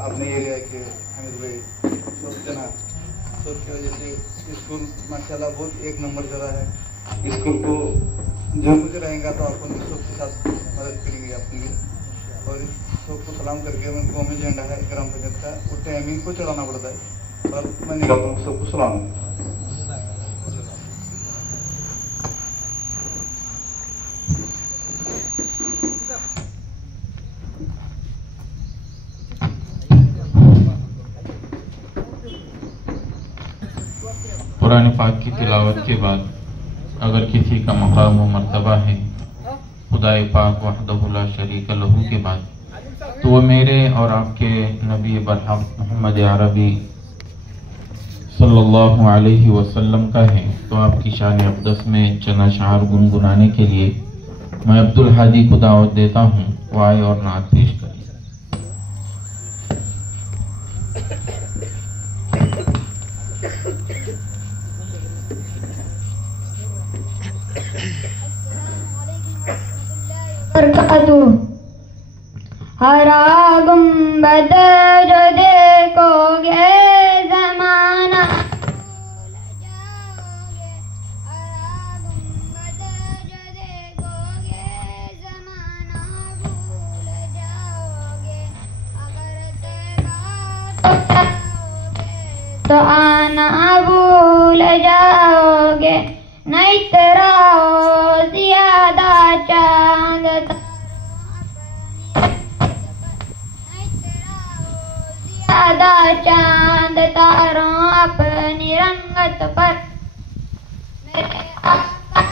आपने ये लिया कि हामिद भाई सोचना सोच की वजह से स्कूल माशाल्लाह बहुत एक नंबर चला है। स्कूल को जो कुछ रहेगा तो आपको सबके साथ मदद करेंगे आपके लिए। और सबको सलाम करके मैं कौमी झंडा है ग्राम पंचायत का वो टाइमिंग को चलाना पड़ता है और मैं निकालता हूँ सबको सलाम। कुरान पाक की तिलावत के बाद अगर किसी का मकाम व मर्तबा है खुदाए पाक वहदहु ला शरीक लहू के बाद, तो वो मेरे और आपके नबी बरहक मोहम्मद अरबी सल्लल्लाहु अलैहि वसल्लम का है। तो आपकी शान अक़दस में चंद अशआर गुनगुनाने के लिए मैं अब्दुल हादी को दावत देता हूँ, वो आए और नात पेश करें। हरा गुंबद जो देखोगे ज़माना भूल जाओगे, हरा गुंबद जो देखोगे ज़माना भूल जाओगे। अगर तैयार तो आना भूल जाओगे, नहीं तेरा ज़्यादा चांद चांद तारों अपनी रंगत पर मेरे आका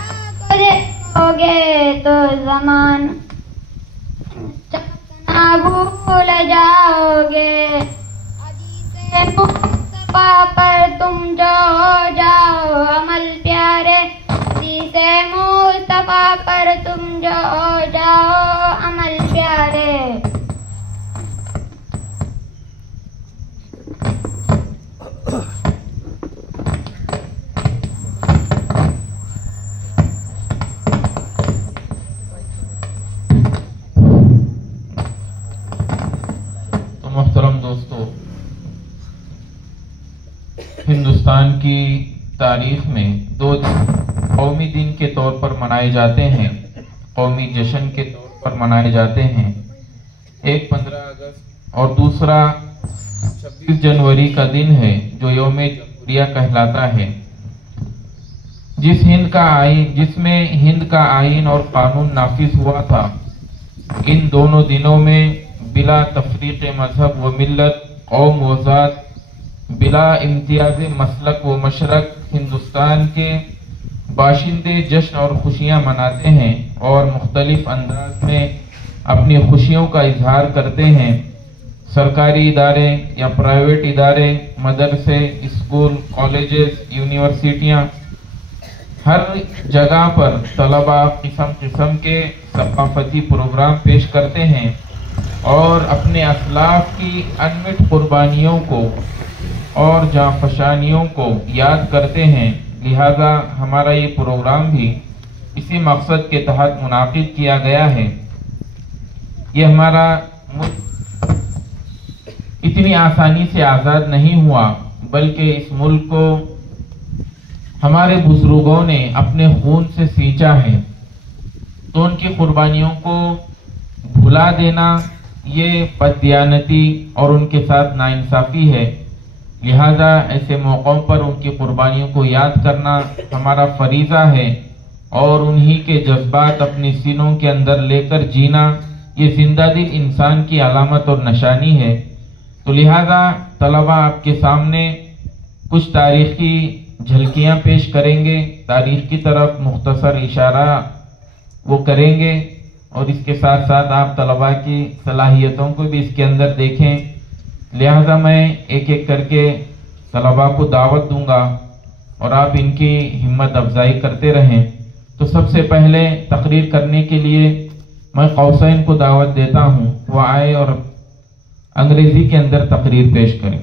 को देखोगे तो ज़मान चमकना भूल जाओगे। हदीसे मुस्तफा पर तुम जो हो जाओ अमल प्यारे, हदीसे मुस्तफा पर तुम जो हो जाओ अमल प्यारे। मोहतरम दोस्तों, हिंदुस्तान की तारीख में दो कौमी दिन के तौर पर मनाए जाते हैं, कौमी जश्न के तौर पर मनाए जाते हैं। एक 15 अगस्त और दूसरा 26 जनवरी का दिन है जो यौम जमहूरिया कहलाता है, जिसमें हिंद का आईन और कानून नाफिज हुआ था। इन दोनों दिनों में बिला तफरीक मजहब व मिल्लत, कौम व ज़ात, बिला इम्तियाज मसलक व मशरक हिंदुस्तान के बाशिंदे जश्न और खुशियाँ मनाते हैं और मुख्तलिफ अंदाज में अपनी खुशियों का इजहार करते हैं। सरकारी इदारे या प्राइवेट इदारे, मदरसे, स्कूल, कॉलेजेस, यूनिवर्सिटियाँ, हर जगह पर तलबा किस्म किस्म के सकाफती प्रोग्राम पेश करते हैं और अपने असलाफ की अनमिट कुर्बानियों को और जांफशानियों को याद करते हैं। लिहाजा हमारा ये प्रोग्राम भी इसी मकसद के तहत मुनाकिद किया गया है। ये हमारा मुल्क इतनी आसानी से आज़ाद नहीं हुआ, बल्कि इस मुल्क को हमारे बुजुर्गों ने अपने खून से सींचा है, तो उनकी कुर्बानियों को भुला देना ये बददियानती और उनके साथ नाइंसाफी है। लिहाजा ऐसे मौक़ों पर उनकी कुर्बानियों को याद करना हमारा फरीज़ा है और उन्हीं के जज्बात अपने सीनों के अंदर लेकर जीना ये जिंदा दिल इंसान की अलामत और निशानी है। तो लिहाजा तलबा आपके सामने कुछ तारीखी झलकियां पेश करेंगे, तारीख की तरफ मुख्तसर इशारा वो करेंगे और इसके साथ साथ आप तलबा की सलाहियतों को भी इसके अंदर देखें। लिहाजा मैं एक एक करके तलबा को दावत दूंगा और आप इनकी हिम्मत अफजाई करते रहें। तो सबसे पहले तकरीर करने के लिए मैं कौसैन को दावत देता हूँ, वो आए और अंग्रेजी के अंदर तकरीर पेश करें।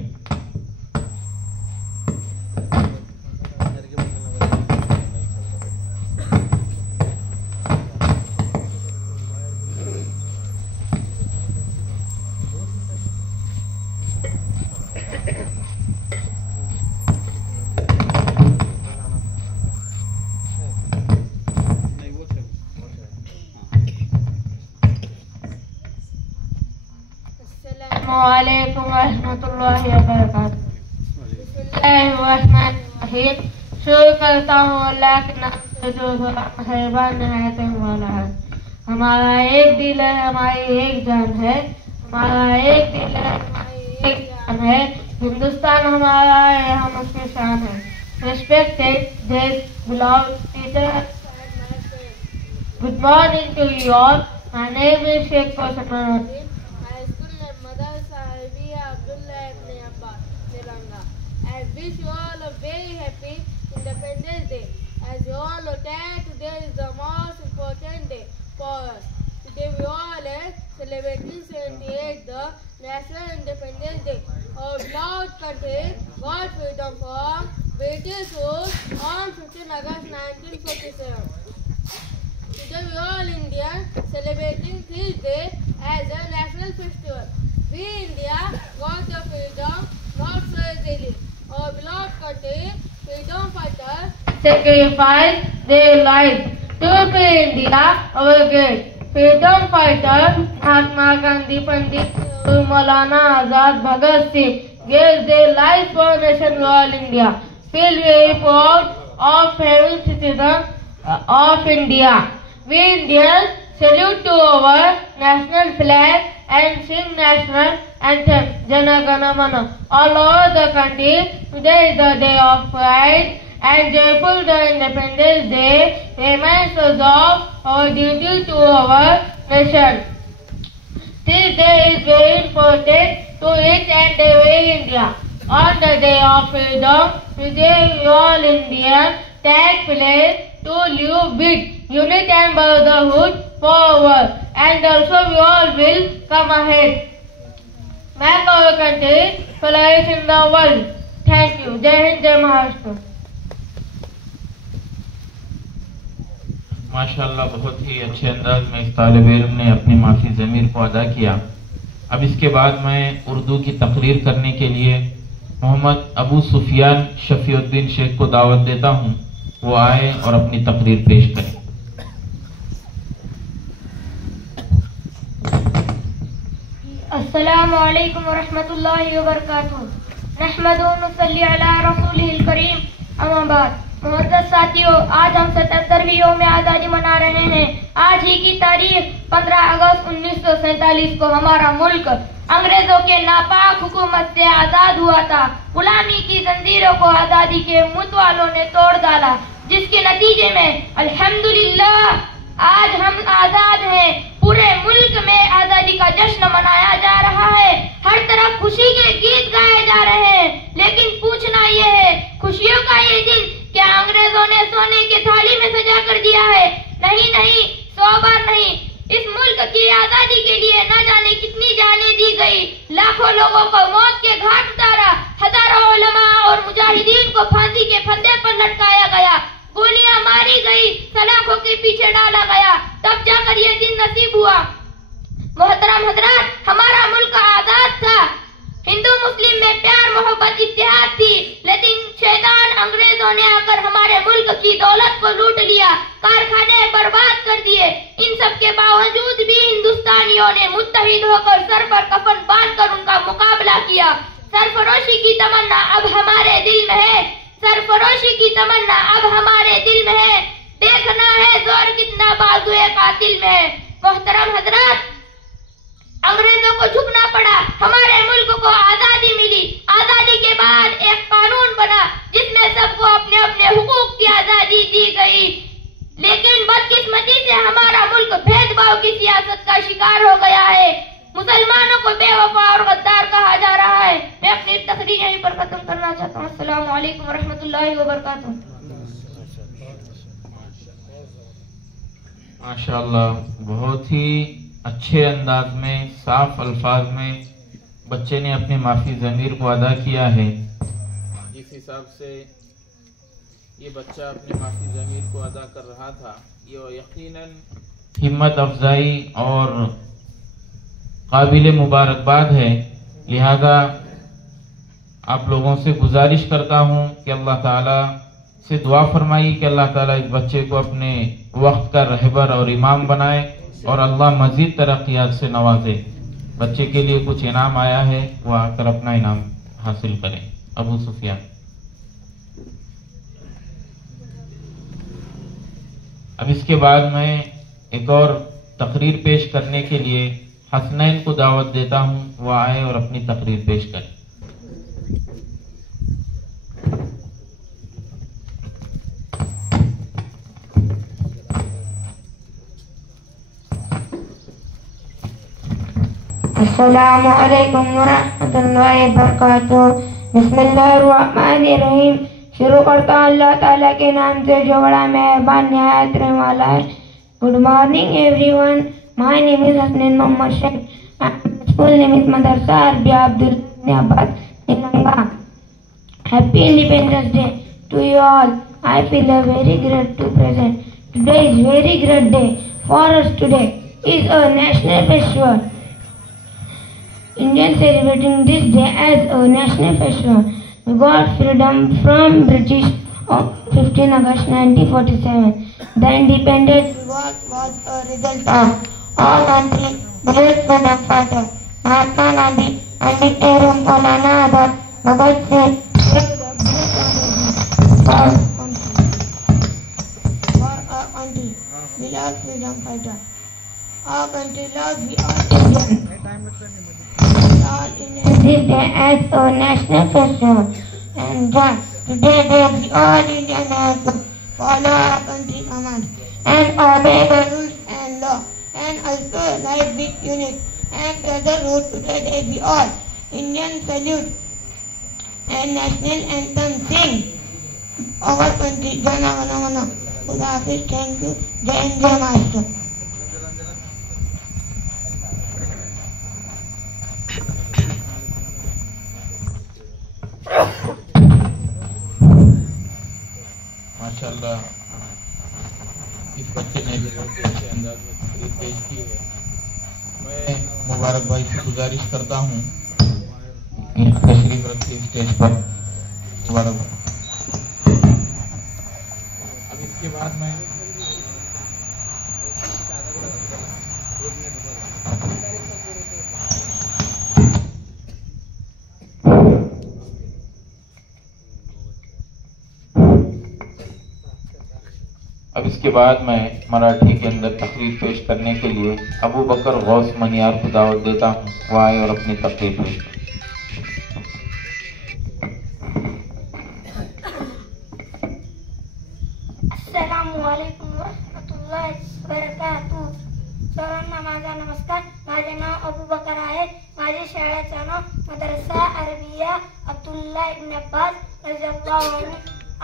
अस्सलामुअलैकुम रहमतुल्लाहि व बरकातुहू। बिस्मिल्लाहिर्रहमानिर्रहीम। शुरू करता हूँ अल्लाह के नाम से जो मेहरबान निहायत वाला है। हमारा एक दिल है, हमारी एक जान है, हमारा एक दिल है, हमारी एक जान है। हिंदुस्तान हमारा है, हम उसकी शान है। Respected guests, beloved teachers, good morning to you all. My name is Sheikh Kosamaruddin. My school name Madar Sahibiya Abdullah Ibn Abbas, Telangana. I wish you all a very happy Independence Day. As you all know that today is the most important day for us. Today we all are celebrating 78th the National Independence Day. Our beloved country got freedom from British rule on 15 August 1947. Today we all Indians celebrating this day as a national festival. We India got the freedom not so easily. Our beloved country, freedom fighters sacrificed their lives to free India, our great freedom fighters. Mahatma Gandhi, Pandit Maulana Azad, Bhagat Singh gave their lives for nation royal India. Feel very proud of having citizens of India. We Indians salute to our national flag and sing national anthem Jana Gana Mana all over the country. Today is the day of pride and joyful. The Independence Day reminds us of our duty to our nation. This day is very important to each and every India. On the day of freedom, today we all Indians take place to live with unity and brotherhood forward, and also we all will come ahead. Make our country flourish in the world. Thank you. Jai Hind, Jai Maharashtra. माशाल्लाह बहुत ही अच्छे अंदाज में इस तालिब इल्म ने अपनी माफी ज़मीर को अदा किया। अब इसके बाद मैं उर्दू की तकरीर करने के लिए मोहम्मद अबू सुफियान शफीउद्दीन शेख को दावत देता हूँ, वो आए और अपनी तकरीर पेश करें। अस्सलामु अलैकुम वरहमतुल्लाहि वबरकातुहू। नहमदुहु व नसल्ली अला रसूलिहिल करीम, अम्मा बाद। मुअज़्ज़ज़ साथियों, आज हम 77वीं यौम आज़ादी मना रहे हैं। आज ही की तारीख 15 अगस्त 1947 को हमारा मुल्क अंग्रेजों के नापाक हुकूमत से आजाद हुआ था। गुलामी की जंजीरों को आजादी के मुतवालों ने तोड़ डाला, जिसके नतीजे में अल्हम्दुलिल्लाह आज हम आजाद हैं। पूरे मुल्क में आजादी का जश्न मनाया जा रहा है। हर तरफ खुशी के गीत गाए जा रहे हैं। लेकिन पूछना यह है, खुशियों का ये दिन क्या अंग्रेजों ने सोने की थाली में सजा कर दिया है? नहीं नहीं, 100 बार नहीं। इस मुल्क की आजादी के लिए न जाने कितनी जानें दी गई, लाखों लोगों को मौत के घाट उतारा, हजारों उलमा और मुजाहिदीन को फांसी के फंदे पर लटकाया गया, गोलियां मारी गई, सलाखों के पीछे डाला गया, तब जाकर यह दिन नसीब हुआ। मोहतरम हजरात, हमारा मुल्क आजाद था। हिंदू मुस्लिम में प्यार मोहब्बत इत्तेहाद थी, लेकिन शैतान अंग्रेजों ने आकर हमारे मुल्क की दौलत को लूट लिया, कारखाने बर्बाद कर दिए। इन सब के बावजूद भी हिंदुस्तानियों ने मुत्तहिद होकर सर पर कफन बांधकर उनका मुकाबला किया। सरफरोशी की तमन्ना अब हमारे दिल में है, सरफरोशी की तमन्ना अब हमारे दिल में है। देखना है जोर कितना बाजुए कातिल में है। मोहतरम हजरत, अंग्रेजों को झुकना पड़ा, हमारे मुल्क को आजादी मिली। आजादी के बाद एक कानून बना जिसमें सबको अपने अपने हुकूक की आजादी दी गई, लेकिन बदकिस्मती से हमारा मुल्क भेदभाव की सियासत का शिकार हो गया है। मुसलमानों को बेवफा और गद्दार कहा जा रहा है। मैं अपनी तकरीर यहीं पर खत्म करना चाहता हूँ। अस्सलामु अलैकुम वरहमतुल्लाहि वबरकातुहू। माशाअल्लाह, बहुत ही अच्छे अंदाज में, साफ अल्फाज में बच्चे ने अपनी माफी ज़मीर को अदा किया है। जिस हिसाब से ये बच्चा अपनी माफी ज़मीर को अदा कर रहा था, ये यकीनन हिम्मत अफजाई और काबिल मुबारकबाद है। लिहाजा आप लोगों से गुजारिश करता हूँ कि अल्लाह ताला से दुआ फरमाइए कि अल्लाह ताला इस बच्चे को अपने वक्त का रहबर और इमाम बनाए और अल्लाह मजीद तरक्कियात से नवाजे। बच्चे के लिए कुछ इनाम आया है, वो आकर अपना इनाम हासिल करें। अबू सुफियान। अब इसके बाद मैं एक और तकरीर पेश करने के लिए हसनैन को दावत देता हूँ, वो आए और अपनी तकरीर पेश करें। अस्सलामु अलैकुम वरहमतुल्लाहि वबरकातुहू। बिस्मिल्लाहिर्रहमानिर्रहीम। शुरू करता हूँ अल्लाह ताला के नाम से जो बड़ा मेहरबान निहायत रहने वाला है। Good morning everyone, my name is Hasnain Mohammad Shaikh. School name is Madrasa Arabia Abdul Abbas Nilanga. Happy independence day to you all. I feel a very great to present. Today is very great day for us. Today is a national festival. Indians celebrating this day as a national festival. We got freedom from British on 15 August 1947. The independence was a result of all country great freedom fighters. Mahatma Gandhi, Pandit Nehru, Maulana Azad, Bhagat Singh, for our country. We love freedom fighters. Our country loves we all Indians. This day as a national festival, and today we all Indians have to follow our country commands and obey the rules and law, and also live with unity and brotherhood. Today we all Indian salute and national anthem sing our country. Jana Gana Mana. Khuda Hafiz. Thank you. Jai Hind, Jai Maharashtra. माशाअल्लाह, इस बच्चे ने भी बहुत अच्छे अंदाज में तकरीर पेश की है। मैं मुबारक भाई से गुजारिश करता हूँ तशरीफ रखिए स्टेज पर। मुबारक। अब इसके बाद मैं मराठी के अंदर तकरीर पेश करने के लिए अबू बकर गौस मनियार को दावत देता हूँ, वो आए और अपनी तकरीर पेश करें। अस्सलामु अलैकुम वरहमतुल्लाहि वबरकातुहू. सर्वांना माझा नमस्कार. माझे नाव अबू बकर आहे. माझ्या शाळेचे नाव मदरसा अरबिया अब्दुल्ला इब्न अब्बास रज़ियल्लाहु अन्हु.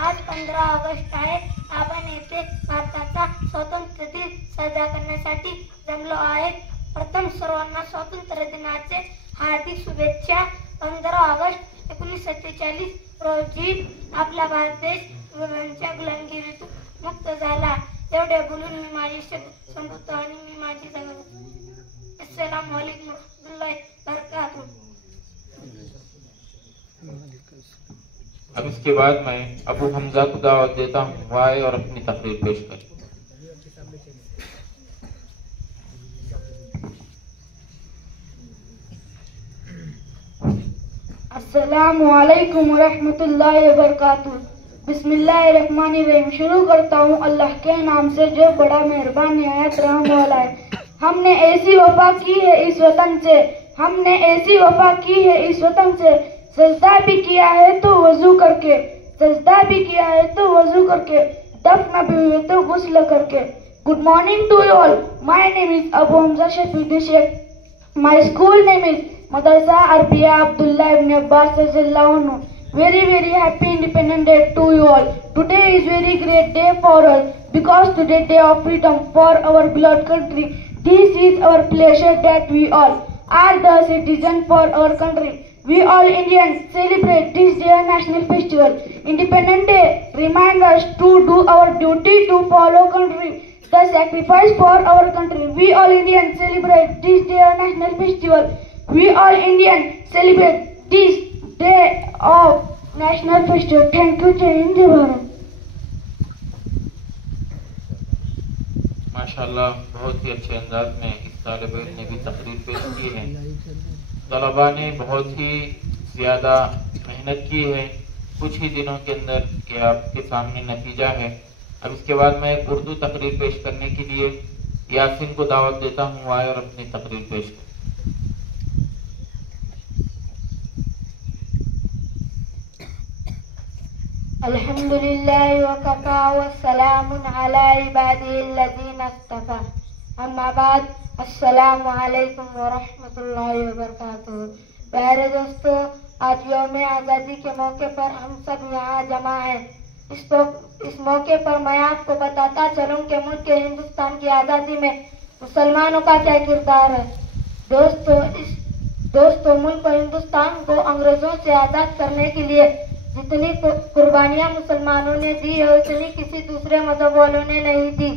आज 15 ऑगस्ट आहे. आपण येथे भारताचा स्वातंत्र्य दिन साजरा करण्यासाठी जमलो आहे. प्रथम सर्वांना स्वातंत्र्य दिनाचे हार्दिक शुभेच्छा. 15 ऑगस्ट 1947 रोजी आपला भारत देश इंग्रजांच्या गुलामगिरीतून मुक्त झाला. एवढे बोलून मी माझी शब्द संपवतो आणि मी माझी जागा. अस्सलामु अलैकुम वरहमतुल्लाहि वबरकातुहू. अब इसके बाद मैं अबू हमजा को दावत देता हूँ वो आए और अपनी तकरीर पेश करें। अस्सलामु अलैकुम रहमतुल्लाहि व बरकातुहू। बिस्मिल्लाहिर्रहमानिर्रहीम। शुरू करता हूँ अल्लाह के नाम से जो बड़ा मेहरबान निहायत रहम वाला है। हमने ऐसी वफा की है इस वतन से, हमने ऐसी वफा की है इस वतन से, सजदा भी किया है तो वजू करके, सजदा भी किया है तो वजू करके, दफन भी हुए तो गुस्ल करके। Good morning to you all. My name is Abu Hamza Shafeed Sheikh. My school name is Madrasa Arabia Abdullah ibn Abbas radhiyallahu anhu. Very happy Independence Day to you all. Today is very great day for us because today day of freedom for our beloved country. This is our pleasure that we all are the citizens for our country. We all Indians celebrate this day a national festival. Independence Day reminds us to do our duty to follow country, the sacrifice for our country. We all Indians celebrate this day a national festival. We all Indians celebrate this day of national festival. Thank you, Jai Hind, Jai Bharat. माशाल्लाह बहुत ही अच्छे अंदाज में इस तालिब इल्म ने भी तकरीर पेश की है। तलबा ने बहुत ही ज़्यादा मेहनत की है। कुछ ही दिनों के अंदर ये आपके सामने नतीजा है। अब इसके बाद मैं एक उर्दू तकरीर पेश करने के लिए यासिन को दावत देता हूँ आए और अपनी तकरीर पेश करें। अल्हम्दुलिल्लाह वकफा वस्सलामुन अला इबादिहिल्लज़ीना इस्तफ़ा। अम्मा बाद, अस्सलामु अलैकुम व रहमतुल्लाहि व बरकातुहू। प्यारे दोस्तों, आज यौम आज़ादी के मौके पर हम सब यहाँ जमा हैं। इस मौके पर मैं आपको बताता चलूं कि मुल्क हिंदुस्तान की आज़ादी में मुसलमानों का क्या किरदार है। दोस्तों मुल्क हिंदुस्तान को अंग्रेजों से आज़ाद करने के लिए जितनी कुर्बानियां मुसलमानों ने दी है उतनी किसी दूसरे मजहब वालों ने नहीं दी।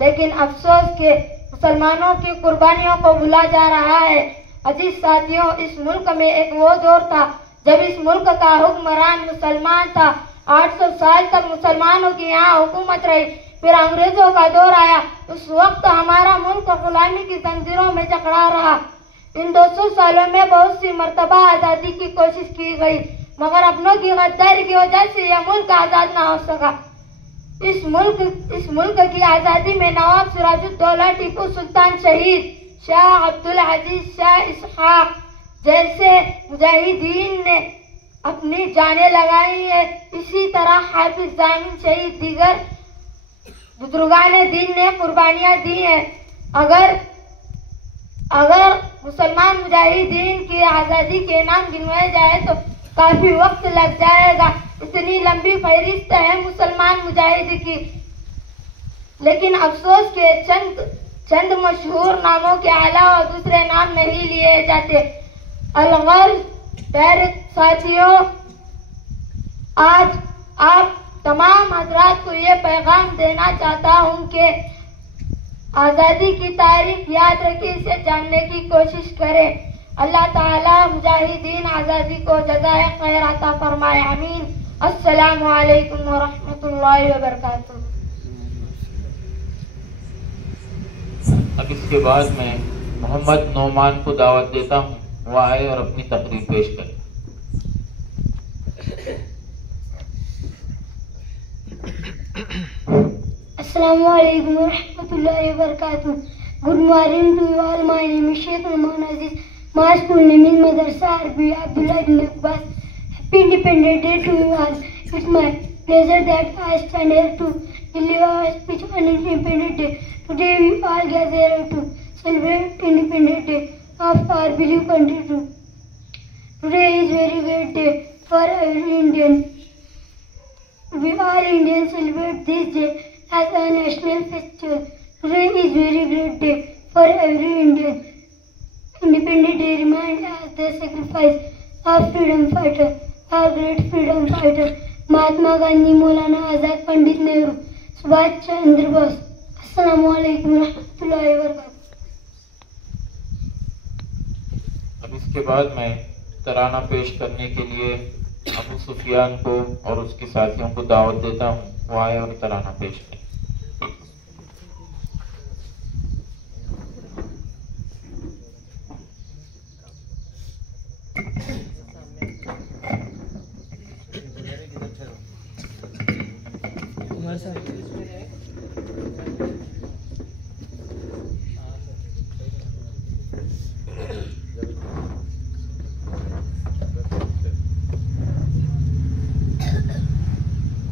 लेकिन अफसोस के मुसलमानों की कुर्बानियों को भुला जा रहा है। अजीज साथियों, इस मुल्क में एक वो दौर था जब इस मुल्क का हुक्मरान मुसलमान था। 800 साल तक मुसलमानों की यहाँ हुकूमत रही। फिर अंग्रेजों का दौर आया। उस वक्त हमारा मुल्क गुलामी की जंजीरों में जकड़ा रहा। इन 200 सालों में बहुत सी मर्तबा आज़ादी की कोशिश की गई, मगर अपनों की गद्दारी की वजह से यह मुल्क आज़ाद न हो सका। इस मुल्क की आज़ादी में नवाब सिराजुद्दौला, टीपू सुल्तान शहीद, शाह अब्दुल अजीज, शाह इसहाक जैसे मुजाहिदीन ने अपनी जानें लगाई है। इसी तरह हाफिज जामिन शहीद, दीगर बुजुर्गाने दीन ने कुर्बानियां दी हैं। अगर मुसलमान मुजाहिदीन की आज़ादी के नाम गिनवाए जाए तो काफी वक्त लग जाएगा। इतनी लंबी फहरिस्त है मुसलमान मुजाहिद की। लेकिन अफसोस के चंद मशहूर नामों के अलावा दूसरे नाम नहीं लिए जाते। अलगर्ज प्यारे साथियों, आज आप तमाम हजरात को ये पैगाम देना चाहता हूँ कि आज़ादी की तारीख याद रखिए, इसे जानने की कोशिश करें। अल्लाह ताला मुजाहिदीन आज़ादी को जज़ाए खैर अता फरमाए। आमीन। अस्सलामु अलैकुम व रहमतुल्लाहि व बरकातुहू। अब इसके बाद मैं मोहम्मद नौमान को दावत देता हूँ वो आए और अपनी तकरीर पेश करें। Assalamu alaikum wa rahmatullahi wa barakatuh. Good morning to you all. My name is Sheikh Rahman Aziz. My school name is Madrasa Arabia Abdullah ibn Abbas. Happy Independence Day to you all. It's my pleasure that I stand here to deliver a speech on Independence Day. Today we all gather here to celebrate Independence Day of our beloved country too. Today is very great day for every Indian. We all Indians celebrate this day as a national festival. Today is very great day for every Indian. Independence Day reminds us the sacrifice of freedom fighter, our great freedom fighter, Mahatma Gandhi, Maulana Azad, Pandit Nehru, Subhash Chandra Bose. Assalamu alaikum warahmatullahi wabarakatuh. अब इसके बाद मैं तराना पेश करने के लिए अबू सुफियान को और उसके साथियों को दावत देता हूँ, वो आए और तराना पेश करें।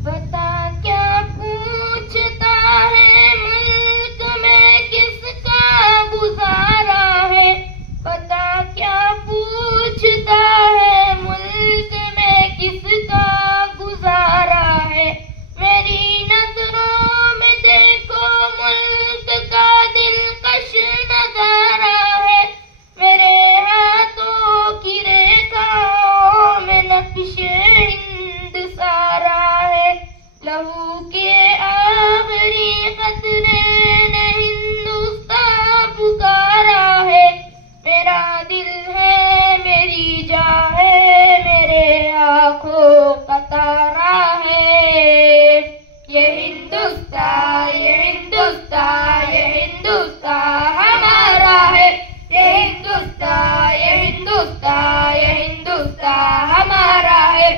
बता क्या पूछता है मुल्क में किसका गुजारा है, बता क्या पूछता है मुल्क में किसका गुजारा है। मेरी नजरों में देखो मुल्क का दिलकश नजारा है, मेरे हाथों की रेखाओं में नक्शे हिंद सारा है। लहू के आखिरी कतरे ने हिंदुस्तान पुकारा है, मेरा दिल है मेरी जान है मेरे आंखों का तारा है। ये हिंदुस्तान ये हिंदुस्तान ये हिंदुस्तान हमारा है, ये हिंदुस्तान ये हिंदुस्तान ये हिंदुस्तान हमारा है।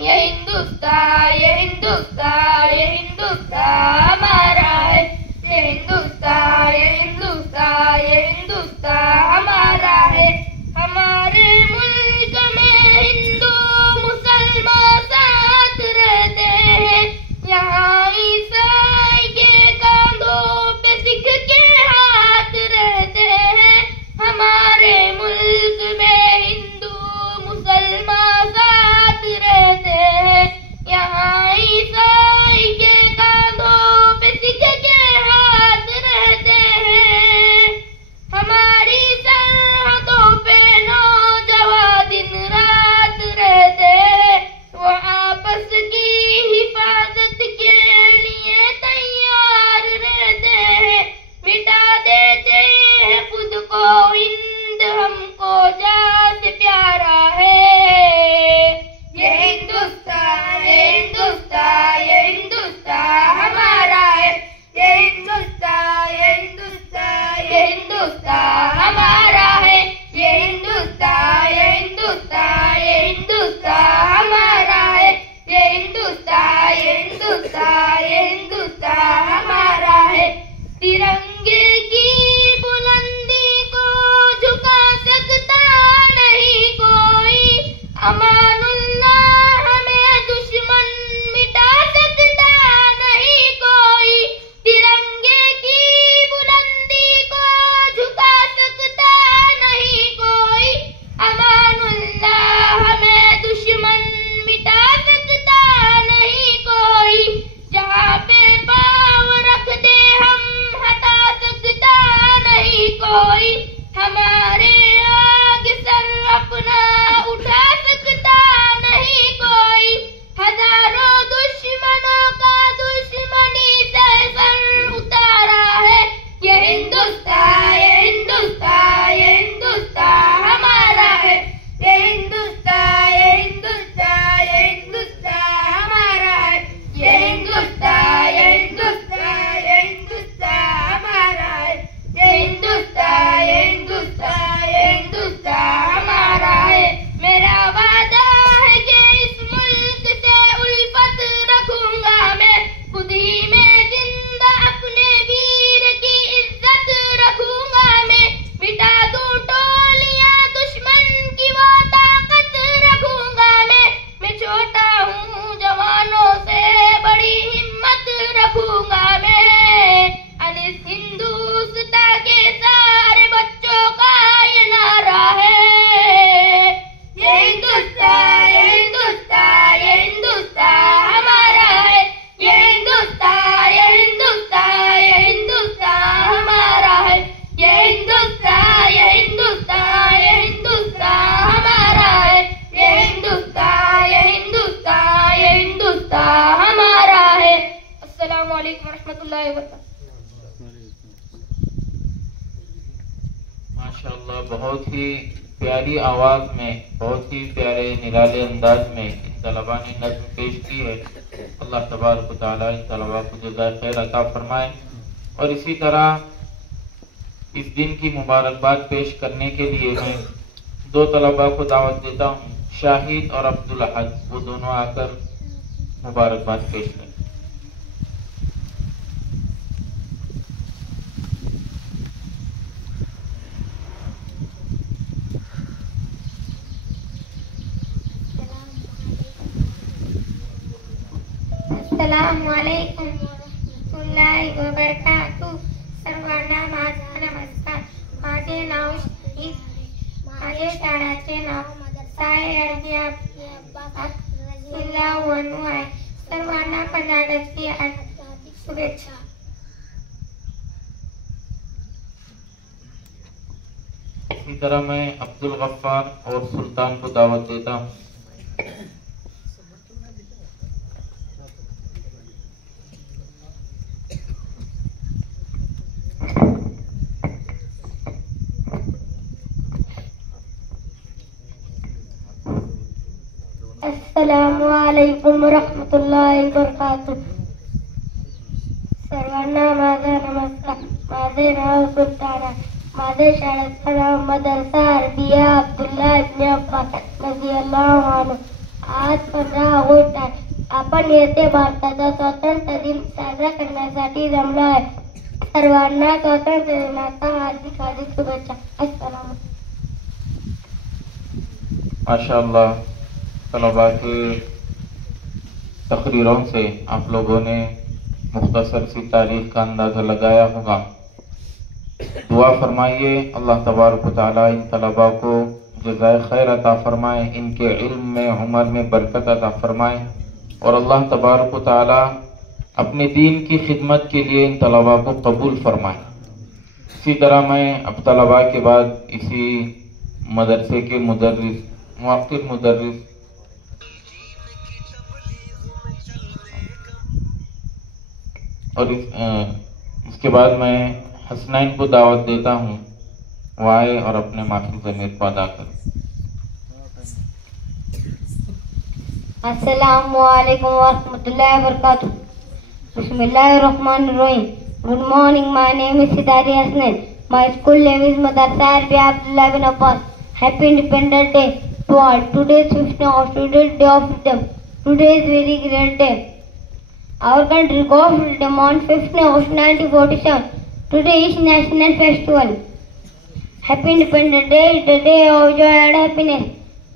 ये हिंदुस्तान ये हिंदुस्तान ये हिंदुस्तान हमारा है, ये हिंदुस्तान ये हिंदुस्तान ये हिंदुस्तान हमारा है। हमारे मुल्क में हिंदू मुसलमान साथ रहते हैं, यहाँ ईसाई के कांधों पे सिख के हाथ रहते हैं। हमारे मुल्क में हिंदू मुसलमान साथ रहते हैं, यहाँ ईसाई के कांधों पे सिख के हाथ रहते हैं। हमारी सरहदों पे नौजवान दिन रात रहते हैं, वो आपस की हिफाजत के लिए तैयार रहते हैं। मिटा देते हैं खुद को हिंद हमको जान से प्यारा है। ये हिंदुस्तान ये हिंदुस्तान ये हिंदुस्तान हमारा है, ये हिंदुस्तान ये हिंदुस्तान ये हिंदुस्तान हमारा है। ये हिंदुस्तान ये हिंदुस्तान ये हिंदुस्तान हमारा है, ये हिंदुस्तान ये हिंदुस्तान ये हिंदुस्तान हमारा है। तिरंगे की बुलंदी को झुका सकता नहीं कोई, अमानुल्लाह हमें दुश्मन मिटा सकता नहीं कोई। तिरंगे की बुलंदी को झुका सकता नहीं कोई, अमानुल्लाह हमें दुश्मन मिटा सकता नहीं कोई। जहाँ पे पाँव रख दे हम हटा सकता नहीं कोई, हमारे आगे सर अपना उठा सकता नहीं कोई। हजारों दुश्मनों का दुश्मनी से सर उतारा है, ये हिंदुस्तान ये हिंदुस्तान ये हिंदुस्तान हमारा है। ये हिंदुस्तान ये हिंदुस्तान ये हिंदुस्तान हमारा है, ये हिंदुस्तान ये हिंदुस्तान ये हिंदुस्तान हमारा है। ये हिंदुस्तान ये हिंदुस्तान ये हिंदुस्तान हमारा है। मेरा वादा है कि इस मुल्क से उल्फत रखूंगा मैं, खुद ही में जिंदा अपने वीर की इज्जत रखूंगा मैं। मिटा दूं टोलियां दुश्मन की वो ताकत रखूंगा मैं छोटा हूँ जवानों से बड़ी हिम्मत रखूंगा मैं। अनिस हिंदुस्तान के सारे बच्चों का ये नारा है, ये हिंदुस्तान ये हिंदुस्तान ये हिंदुस्तान हमारा है। ये हिंदुस्तान ये हिंदुस्तान ये हिंदुस्तान हमारा है, ये हिंदुस्तान ये हिंदुस्तान ये हिंदुस्तान हमारा है। ये हिंदुस्तान ये हिंदुस्तान ये हिंदुस्तान हमारा है। अस्सलामु अलैकुम रहमतुल्लाहि व बरकातहू। माशाअल्लाह, बहुत ही प्यारी आवाज में, बहुत ही प्यारे निराले अंदाज में इन तलबा ने नज़्म पेश की है। अल्लाह तबारक व तआला इन तलबा को जज़ाए खैर अता फरमाए। और इसी तरह इस दिन की मुबारकबाद पेश करने के लिए मैं दो तलबा को दावत देता हूँ, शाहिद और अब्दुल अहद, वो दोनों आकर मुबारकबाद पेश करें। अस्सलामुअलैकुम वरहमतुल्लाहि वबरकातुह। सर्वांना माझा नमस्कार। माझे नाव शहीद आहे. माझे शाळेचे नाव मदरसा अरबिया जिल्हा वणू आहे. सर्वांना कर्नाटकची हार्दिक शुभेच्छा. इसी तरह मैं अब्दुल गफ्फार और सुल्तान को दावत देता हूँ। अस्सलामुअलैकुम वरहमतुल्लाहि वबरकातुह. सर्वांना माझा नमस्कार. माझे नाव सुलतान आहे. माझे शाळेचे नाव मदरसा अरबिया अब्दुल्ला इब्न अब्बास रज़ियल्लाहु अन्हु. आज 15 ऑगस्ट आहे. आपण येथे भारताचा स्वातंत्र्य दिन साजरा करण्यासाठी जमलो आहे. सर्वांना स्वातंत्र्य दिनाच्या हार्दिक हार्दिक शुभेच्छा. अस्सलाम. माशाअल्लाह, तलबा के तकरीरों से आप लोगों ने मुख्तसर सी तारीख का अंदाज़ा लगाया होगा। दुआ फरमाइए अल्लाह तबारक व तआला इन तलबा को जज़ाए खैर अता फरमाए, इनके इल्म में, उमर में बरकत अता फरमाए और अल्लाह तबारक व तआला अपने दीन की खिदमत के लिए इन तलबा को कबूल फरमाए। इसी तरह मैं अब तलबा के बाद इसी मदरसे के मुदर्रिस, मुअक्किद मुदर्रिस और इसके बाद मैं हसनैन को दावत देता हूँ, वो आए और अपने माफी ज़मीर को अदा करें। Assalamualaikum warahmatullahi wabarakatuh. Bismillahirrahmanirrahim. Good morning. My name is Sidari Hasnan. My school name is Madrasa Arbiya Abdullah bin Abbas. Happy Independence Day to all. Today is 15th August. Today is Day of Freedom. Today is very great day. Our country got freedom on 15th August 1947. Today is National Festival. Happy Independence Day is the day of joy and happiness.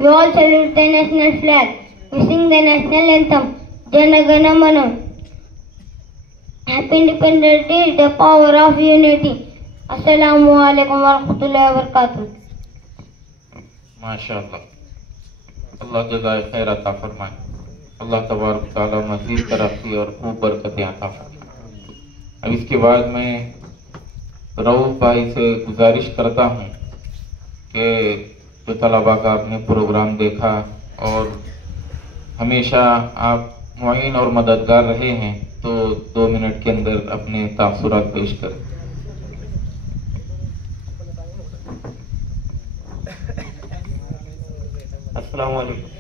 We all salute the national flag. We sing the national anthem, Jana Gana Mana. Happy Independence Day is the power of unity. Assalamu alaikum warahmatullahi wabarakatuh. माशाअल्लाह, अल्लाह जज़ाए खैर अता फरमाए। अल्लाह तबारक तआला मज़ीद तरक्की और खूब बरकतें अता फरमाए। अब इसके बाद मैं रऊफ भाई से गुजारिश करता हूँ कि जो तलबा का आपने प्रोग्राम देखा और हमेशा आप मुईन और मददगार रहे हैं, तो 2 मिनट के अंदर अपने तासुरात पेश करें। अस्सलाम वालेकुम।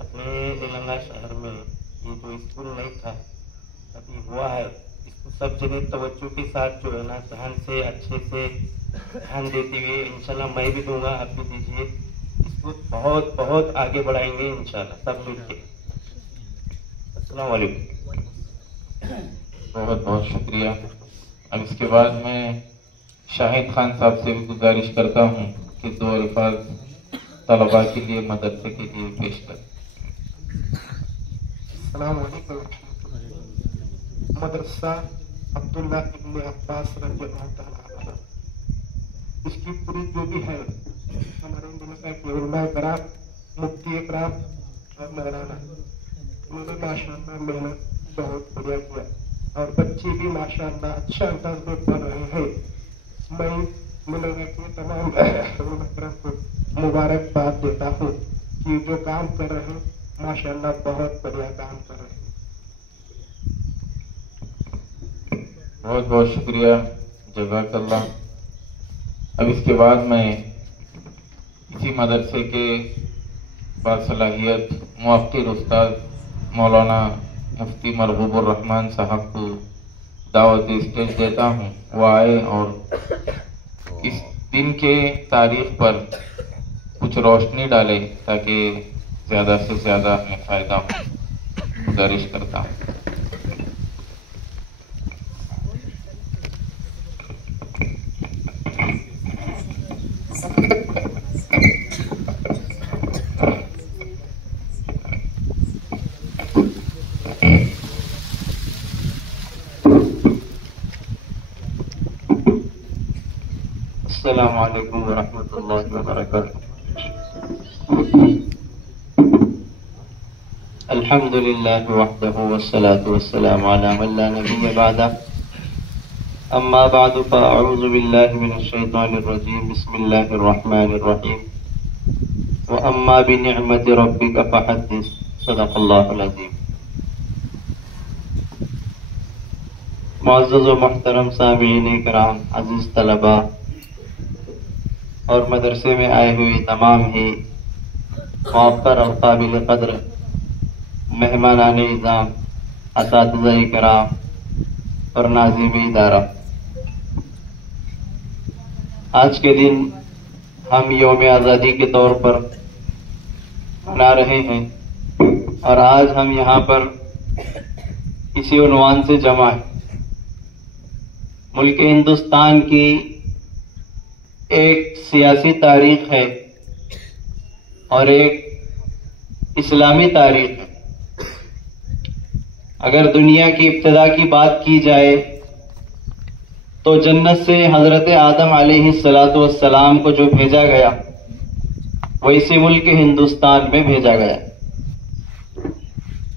अपने तेलंगाना शहर में ये जो स्कूल नहीं था अभी हुआ है, इसको सब जगह तवज्जो के साथ जो है ना ध्यान से अच्छे से ध्यान देते हुए इंशाल्लाह मैं भी दूंगा, आप भी दीजिए, इसको बहुत बहुत आगे बढ़ाएंगे इंशाल्लाह सब मिलके। अस्सलाम वालेकुम। बहुत बहुत शुक्रिया। अब इसके बाद मैं शाहिद खान साहब से भी गुजारिश करता हूँ कि 2 अल्फाज तलबा के लिए, मदरसे के लिए पेश करें। अस्सलाम वालेकुम। मदरसा अब्दुल्ला इब्न अब्बास रज़ियल्लाहु तआला अन्हु, इसकी पूरी जो भी है हमारे मदरसा के उलमा कराम, मुफ्ती कराम और मौलाना, उन्होंने माशाअल्लाह मेहनत बहुत बढ़िया किया और बच्चे भी माशाअल्लाह अच्छा अंदाज में पढ़ रहे हैं। मैं मिलोगे कि तमाम उलमा कराम को मुबारकबाद देता हूँ कि जो काम कर रहे हैं माशाअल्लाह बहुत बढ़िया काम कर रहे हैं। बहुत बहुत शुक्रिया, जज़ाकल्लाह। अब इसके बाद मैं इसी मदरसे के बासलाहियत मुअक्किर उस्ताद मौलाना मुफ्ती मरगूबुर रहमान साहब को दावत स्टेज देता हूँ, वो आए और इस दिन के तारीख पर कुछ रोशनी डाले ताकि ज़्यादा से ज़्यादा हमें फ़ायदा हो। गुजारिश करता हूँ। अस्सलामु अलैकुम वरहमतुल्लाहि वबरकातुहू। अल्हम्दुलिल्लाह वहदहु वस्सलातु वस्सलामु अला मन ला नबिय्य बअदह। अम्मा बअदु फअऊज़ु बिल्लाहि मिनश शैतानिर रजीम। बिस्मिल्लाहिर रहमानिर रहीम। व अम्मा बिनिअमति रब्बिका फहद्दिस। सदक़ल्लाहुल अज़ीम। मुअज़्ज़ज़ व मुहतरम सामीईन किराम, अज़ीज़ तलबा और मदरसे में आए हुए तमाम ही मुअक्कर और काबिल क़द्र मेहमानान इज़ाम, असातिज़ा किराम और नाज़िम इदारा, आज के दिन हम यौम आज़ादी के तौर पर मना रहे हैं और आज हम यहाँ पर इसी उन्वान से जमा है। मुल्क हिंदुस्तान की एक सियासी तारीख है और एक इस्लामी तारीख है। अगर दुनिया की इब्तिदा की बात की जाए तो जन्नत से हज़रत आदम अलैहिस्सलातु वस्सलाम को जो भेजा गया वो इसी मुल्क हिंदुस्तान में भेजा गया।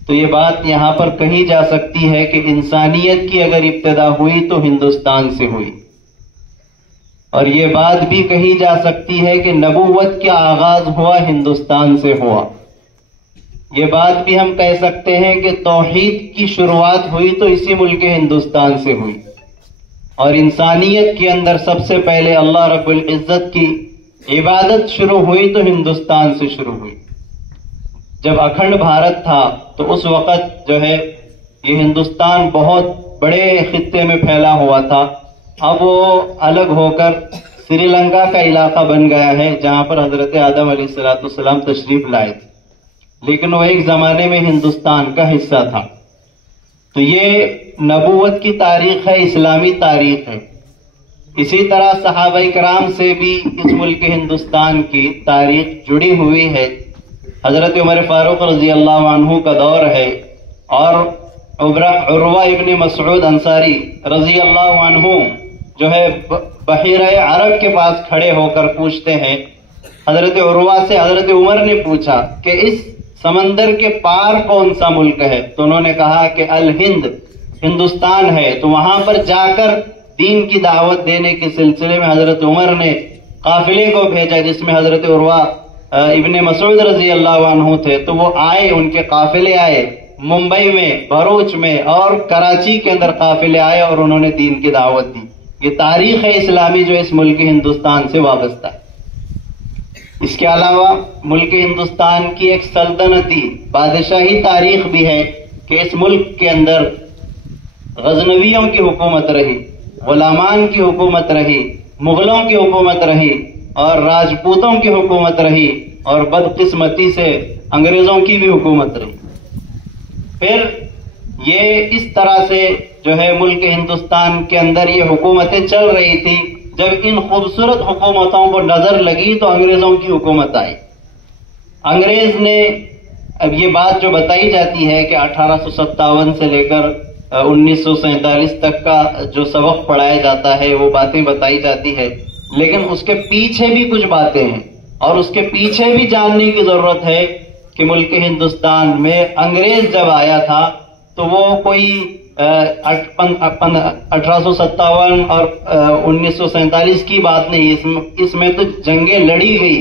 तो ये बात यहाँ पर कही जा सकती है कि इंसानियत की अगर इब्तिदा हुई तो हिंदुस्तान से हुई, और ये बात भी कही जा सकती है कि नबूवत का आगाज हुआ हिंदुस्तान से हुआ। ये बात भी हम कह सकते हैं कि तौहीद की शुरुआत हुई तो इसी मुल्क हिंदुस्तान से हुई, और इंसानियत के अंदर सबसे पहले अल्लाह रब्बुल इज्जत की इबादत शुरू हुई तो हिंदुस्तान से शुरू हुई। जब अखंड भारत था तो उस वक़्त जो है ये हिंदुस्तान बहुत बड़े खित्ते में फैला हुआ था। अब वो अलग होकर श्रीलंका का इलाका बन गया है जहां पर हजरत आदम अलैहिस्सलाम तशरीफ लाए थे, लेकिन वो एक जमाने में हिंदुस्तान का हिस्सा था। तो ये नबूवत की तारीख है, इस्लामी तारीख है। इसी तरह सहाबाए किराम से भी इस मुल्क हिंदुस्तान की तारीख जुड़ी हुई है। हजरत उमर फारूक रजी अल्लाह अन्हु का दौर है और उर्वा इब्न मसऊद अंसारी रजी अल्लाह अन्हु जो है बहीरा अरब के पास खड़े होकर पूछते हैं। हजरत उर्वा से हजरत उमर ने पूछा कि इस समंदर के पार कौन सा मुल्क है, तो उन्होंने कहा कि अल हिंद, हिंदुस्तान है। तो वहां पर जाकर दीन की दावत देने के सिलसिले में हजरत उमर ने काफिले को भेजा जिसमें हजरत उर्वा इब्ने मसूद रजी अल्लाह अन्हु थे। तो वो आए, उनके काफिले आए, मुंबई में, भरूच में और कराची के अंदर काफिले आए और उन्होंने दीन की दावत दी। ये तारीख है इस्लामी जो इस मुल्क हिंदुस्तान से वाबस्ता है। इसके अलावा मुल्क हिंदुस्तान की एक सल्तनती बादशाही तारीख भी है कि इस मुल्क के अंदर गजनवियों की हुकूमत रही, गुलामान की हुकूमत रही, मुगलों की हुकूमत रही और राजपूतों की हुकूमत रही और बदकिस्मती से अंग्रेजों की भी हुकूमत रही। फिर ये इस तरह से जो है मुल्क हिंदुस्तान के अंदर ये हुकूमतें चल रही थी। जब इन खूबसूरत हुकूमतों को नजर लगी तो अंग्रेजों की हुकूमत आई। अंग्रेज ने, अब ये बात जो बताई जाती है कि 1857 से लेकर 1947 तक का जो सबक पढ़ाया जाता है वो बातें बताई जाती है, लेकिन उसके पीछे भी कुछ बातें हैं और उसके पीछे भी जानने की जरूरत है कि मुल्क हिंदुस्तान में अंग्रेज जब आया था तो वो कोई 1857 और 1947 की बात नहीं। इसमें तो जंगें लड़ी गई,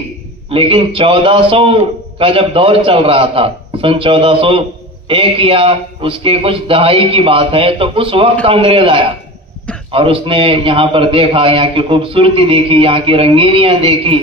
लेकिन 1400 का जब दौर चल रहा था, सन 1401 या उसके कुछ दहाई की बात है, तो उस वक्त अंग्रेज आया और उसने यहाँ पर देखा, यहाँ की खूबसूरती देखी, यहाँ की रंगीनियां देखी,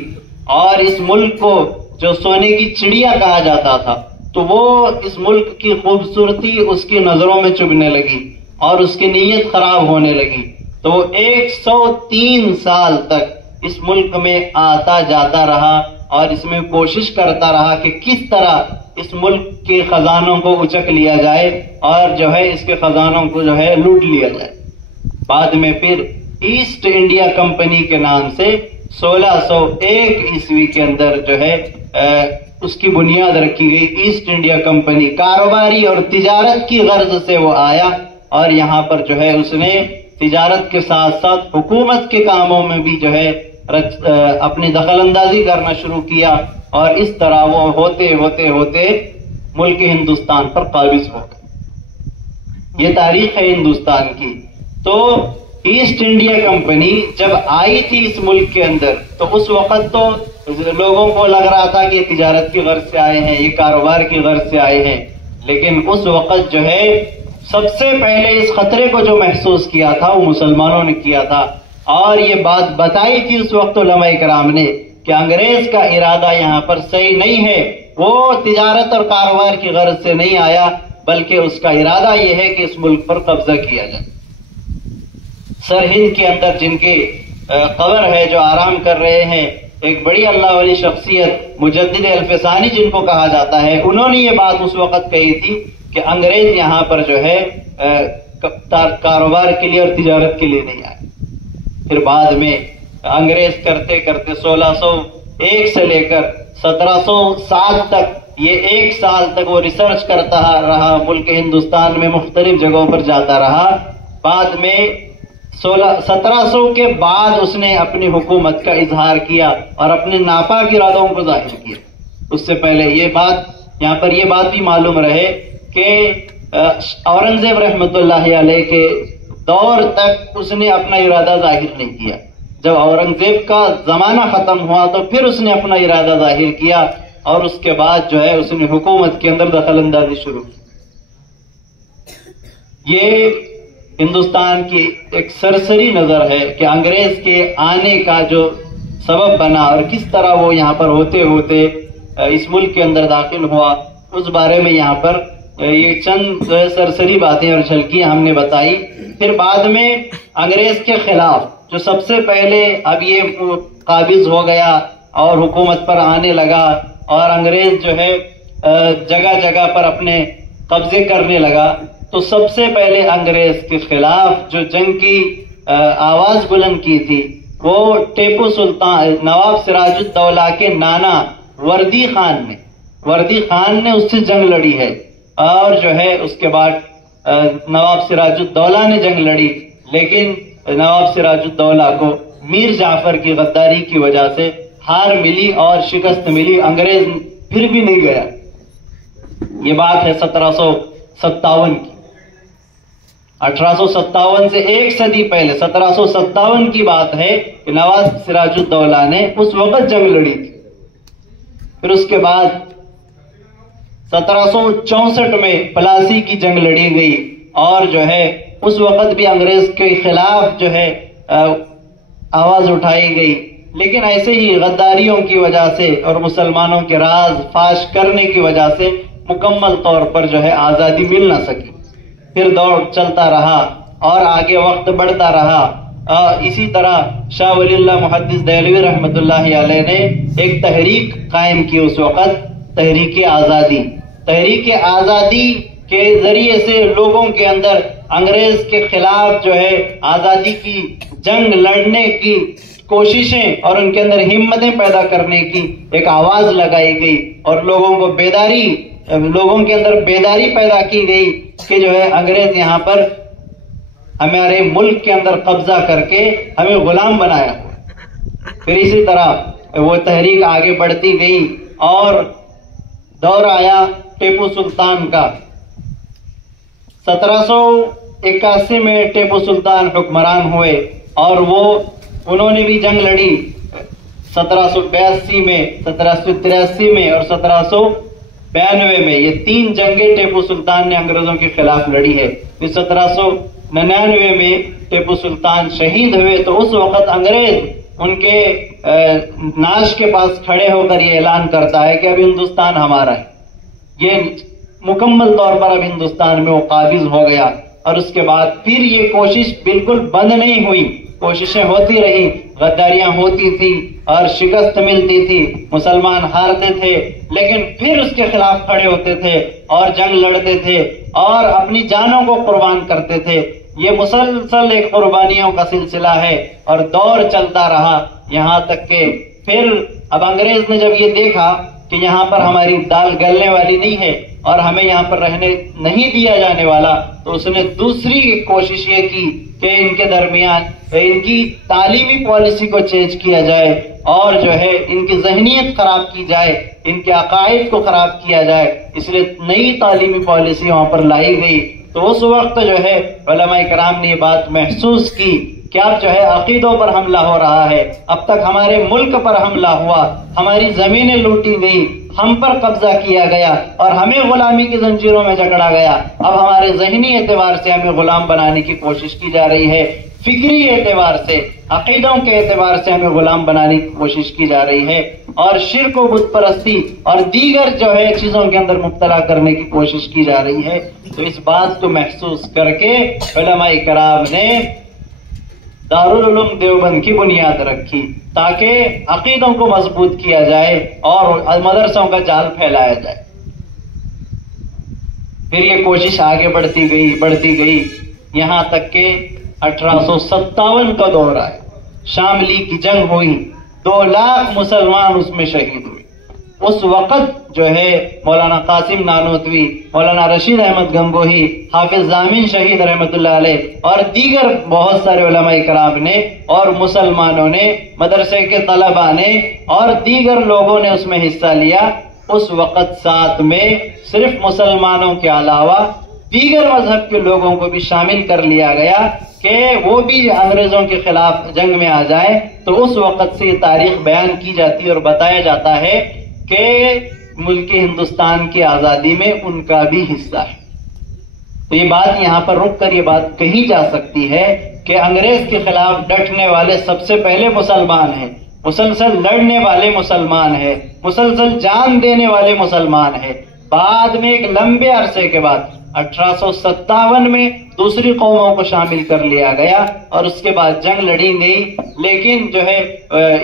और इस मुल्क को जो सोने की चिड़िया कहा जाता था, तो वो इस मुल्क की खूबसूरती उसकी नजरों में चुभने लगी और उसकी नीयत खराब होने लगी। तो वो 103 साल तक इस मुल्क में आता जाता रहा और इसमें कोशिश करता रहा कि किस तरह इस मुल्क के खजानों को उचक लिया जाए और जो है इसके खजानों को जो है लूट लिया जाए। बाद में फिर ईस्ट इंडिया कंपनी के नाम से 1601 ईस्वी के अंदर जो है उसकी बुनियाद रखी गई। ईस्ट इंडिया कंपनी कारोबारी और तिजारत की गर्ज से वो आया और यहाँ पर जो है उसने तिजारत के साथ साथ हुकूमत के कामों में भी जो है अपनी दखलंदाजी करना शुरू किया और इस तरह वो होते होते होते मुल्क हिंदुस्तान पर काबिज हो गए। ये तारीख है हिंदुस्तान की। तो ईस्ट इंडिया कंपनी जब आई थी इस मुल्क के अंदर, तो उस वक्त तो लोगों को लग रहा था कि तिजारत की गर्ज से आए हैं, ये कारोबार की गर्ज से आए हैं, लेकिन उस वक्त जो है सबसे पहले इस खतरे को जो महसूस किया था वो मुसलमानों ने किया था। और ये बात बताई थी उस वक्त उलमाए कराम ने कि अंग्रेज का इरादा यहाँ पर सही नहीं है, वो तिजारत और कारोबार की गर्ज से नहीं आया, बल्कि उसका इरादा यह है कि इस मुल्क पर कब्जा किया जाए। सरहिंद के अंदर जिनके कब्र है, जो आराम कर रहे हैं, एक बड़ी अल्लाह वाली शख्सियत मुजद्दिद अल्फसानी जिनको कहा जाता है, उन्होंने ये बात उस वक्त कही थी कि अंग्रेज यहाँ पर जो है कारोबार के लिए और तिजारत के लिए नहीं आए। फिर बाद में अंग्रेज करते करते 1601 से लेकर 1707 तक ये 1 साल तक वो रिसर्च करता रहा, मुल्क हिंदुस्तान में मुख्तलिफ जगहों पर जाता रहा। बाद में 1700 के बाद उसने अपनी हुकूमत का इजहार किया और अपने नापाक इरादों को जाहिर किया। उससे पहले ये बात यहाँ पर ये बात भी मालूम रहे कि औरंगजेब रहमतुल्लाह अलैह के दौर तक उसने अपना इरादा जाहिर नहीं किया। जब औरंगजेब का जमाना खत्म हुआ तो फिर उसने अपना इरादा जाहिर किया और उसके बाद जो है उसने हुकूमत के अंदर दखलंदाजी शुरू की। ये हिंदुस्तान की एक सरसरी नजर है कि अंग्रेज के आने का जो सबब बना और किस तरह वो यहाँ पर होते होते इस मुल्क के अंदर दाखिल हुआ, उस बारे में यहाँ पर ये चंद सरसरी बातें और झलकियां हमने बताई। फिर बाद में अंग्रेज के खिलाफ जो सबसे पहले अब ये काबिज हो गया और हुकूमत पर आने लगा और अंग्रेज जो है जगह जगह पर अपने कब्जे करने लगा, तो सबसे पहले अंग्रेज के खिलाफ जो जंग की आवाज बुलंद की थी वो टीपू सुल्तान नवाब सिराजुद्दौला के नाना वर्दी खान ने उससे जंग लड़ी है। और जो है उसके बाद नवाब सिराजुद्दौला ने जंग लड़ी, लेकिन नवाब सिराजुद्दौला को मीर जाफर की गद्दारी की वजह से हार मिली और शिकस्त मिली, अंग्रेज फिर भी नहीं गया। ये बात है 1757 की। 1857 से एक सदी पहले 1757 की बात है कि नवाब सिराजुद्दौला ने उस वक्त जंग लड़ी थी। फिर उसके बाद 1764 में प्लासी की जंग लड़ी गई और जो है उस वक्त भी अंग्रेज के खिलाफ जो है आवाज उठाई गई, लेकिन ऐसे ही गद्दारियों की वजह से और मुसलमानों के राज फाश करने की वजह से मुकम्मल तौर पर जो है आजादी मिल ना सकी। फिर दौर चलता रहा और आगे वक्त बढ़ता रहा। इसी तरह शाह वलीउल्लाह मुहद्दिस देहलवी रहमतुल्लाह अलैह ने एक तहरीक कायम की उस वक्त, तहरीक आजादी के जरिए से लोगों के अंदर अंग्रेज के खिलाफ जो है आजादी की जंग लड़ने की कोशिशें और उनके अंदर हिम्मतें पैदा करने की एक आवाज लगाई गई और लोगों के अंदर बेदारी पैदा की गई कि जो है अंग्रेज यहाँ पर हमारे मुल्क के अंदर कब्जा करके हमें गुलाम बनाया। फिर इसी तरह वो तहरीक आगे बढ़ती गई और दौर आया टीपू सुल्तान का। 1781 में टीपू सुल्तान हुक्मरान हुए और उन्होंने भी जंग लड़ी 1782 में, 1783 में और 1792 में। ये 3 जंगें टीपू सुल्तान ने अंग्रेजों के खिलाफ लड़ी है। फिर 99 में टीपू सुल्तान शहीद हुए, तो उस वक्त अंग्रेज उनके नाश के पास खड़े होकर ये ऐलान करता है कि अब हिंदुस्तान हमारा है। ये मुकम्मल तौर पर अब हिंदुस्तान में वो काबिज हो गया। और उसके बाद फिर ये कोशिश बिल्कुल बंद नहीं हुई, कोशिशें होती रही, गद्दारियां होती थी और शिकस्त मिलती थी, मुसलमान हारते थे, लेकिन फिर उसके खिलाफ खड़े होते थे और जंग लड़ते थे और अपनी जानों को कुर्बान करते थे। ये मुसलसल एक कुर्बानियों का सिलसिला है और दौर चलता रहा, यहाँ तक के फिर अब अंग्रेज ने जब ये देखा कि यहाँ पर हमारी दाल गलने वाली नहीं है और हमें यहाँ पर रहने नहीं दिया जाने वाला, तो उसने दूसरी कोशिश ये की कि इनके दरमियान इनकी तालीमी पॉलिसी को चेंज किया जाए और जो है इनकी जहनीत खराब की जाए, इनके अकायद को खराब किया जाए, इसलिए नई तालीमी पॉलिसी वहां पर लाई गई। तो उस वक्त जो है उलमाए किराम ने ये बात महसूस की कि अब जो है अकीदों पर हमला हो रहा है, अब तक हमारे मुल्क पर हमला हुआ, हमारी जमीनें लूटी गई, हम पर कब्जा किया गया और हमें गुलामी की जंजीरों में जकड़ा गया। अब हमारे जहनी एतबार से हमें गुलाम बनाने की कोशिश की जा रही है, फिक्री एतबार से, अकीदों के एतबार से हमें गुलाम बनाने की कोशिश की जा रही है और शिर्क व बुत परस्ती और दीगर जो है चीजों के अंदर मुब्तला करने की कोशिश की जा रही है। तो इस बात को महसूस करके उलमाए किराम ने दारुल उलूम देवबंद की बुनियाद रखी ताकि अकीदों को मजबूत किया जाए और मदरसों का जाल फैलाया जाए। फिर ये कोशिश आगे बढ़ती गई यहां तक के 1857 का दौर आया, शामली की जंग हुई, 2 लाख मुसलमान उसमें शहीद हुए। उस वक्त जो है मौलाना कासिम नानोतवी, मौलाना रशीद अहमद गंगोही, हाफिज जामिन शहीद रहमतुल्लाह अलैह और दीगर बहुत सारे उलमाए किराम ने और मुसलमानों ने, मदरसे के तलबा ने और दीगर लोगों ने उसमें हिस्सा लिया। उस वक्त साथ में सिर्फ मुसलमानों के अलावा दीगर मजहब के लोगों को भी शामिल कर लिया गया कि वो भी अंग्रेजों के खिलाफ जंग में आ जाए। तो उस वक्त से ये तारीख बयान की जाती है और बताया जाता है कि मुल्क हिंदुस्तान की आजादी में उनका भी हिस्सा है। तो ये बात यहाँ पर रुक कर ये बात कही जा सकती है कि अंग्रेज के खिलाफ डटने वाले सबसे पहले मुसलमान हैं, मुसलसल लड़ने वाले मुसलमान हैं, मुसलसल जान देने वाले मुसलमान हैं। बाद में एक लंबे अरसे के बाद 1857 में दूसरी कौमों को शामिल कर लिया गया और उसके बाद जंग लड़ी गई। लेकिन जो है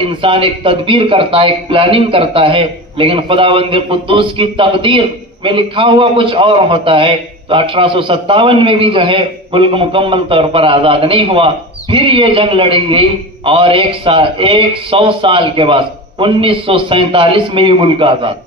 इंसान एक तदबीर करता है, एक प्लानिंग करता है, लेकिन खुदावंद कुद्दूस की तकदीर में लिखा हुआ कुछ और होता है। तो 1857 में भी जो है मुल्क मुकम्मल तौर पर आजाद नहीं हुआ, फिर ये जंग लड़ी गई और 100 साल के बाद 1947 में ये मुल्क आजाद।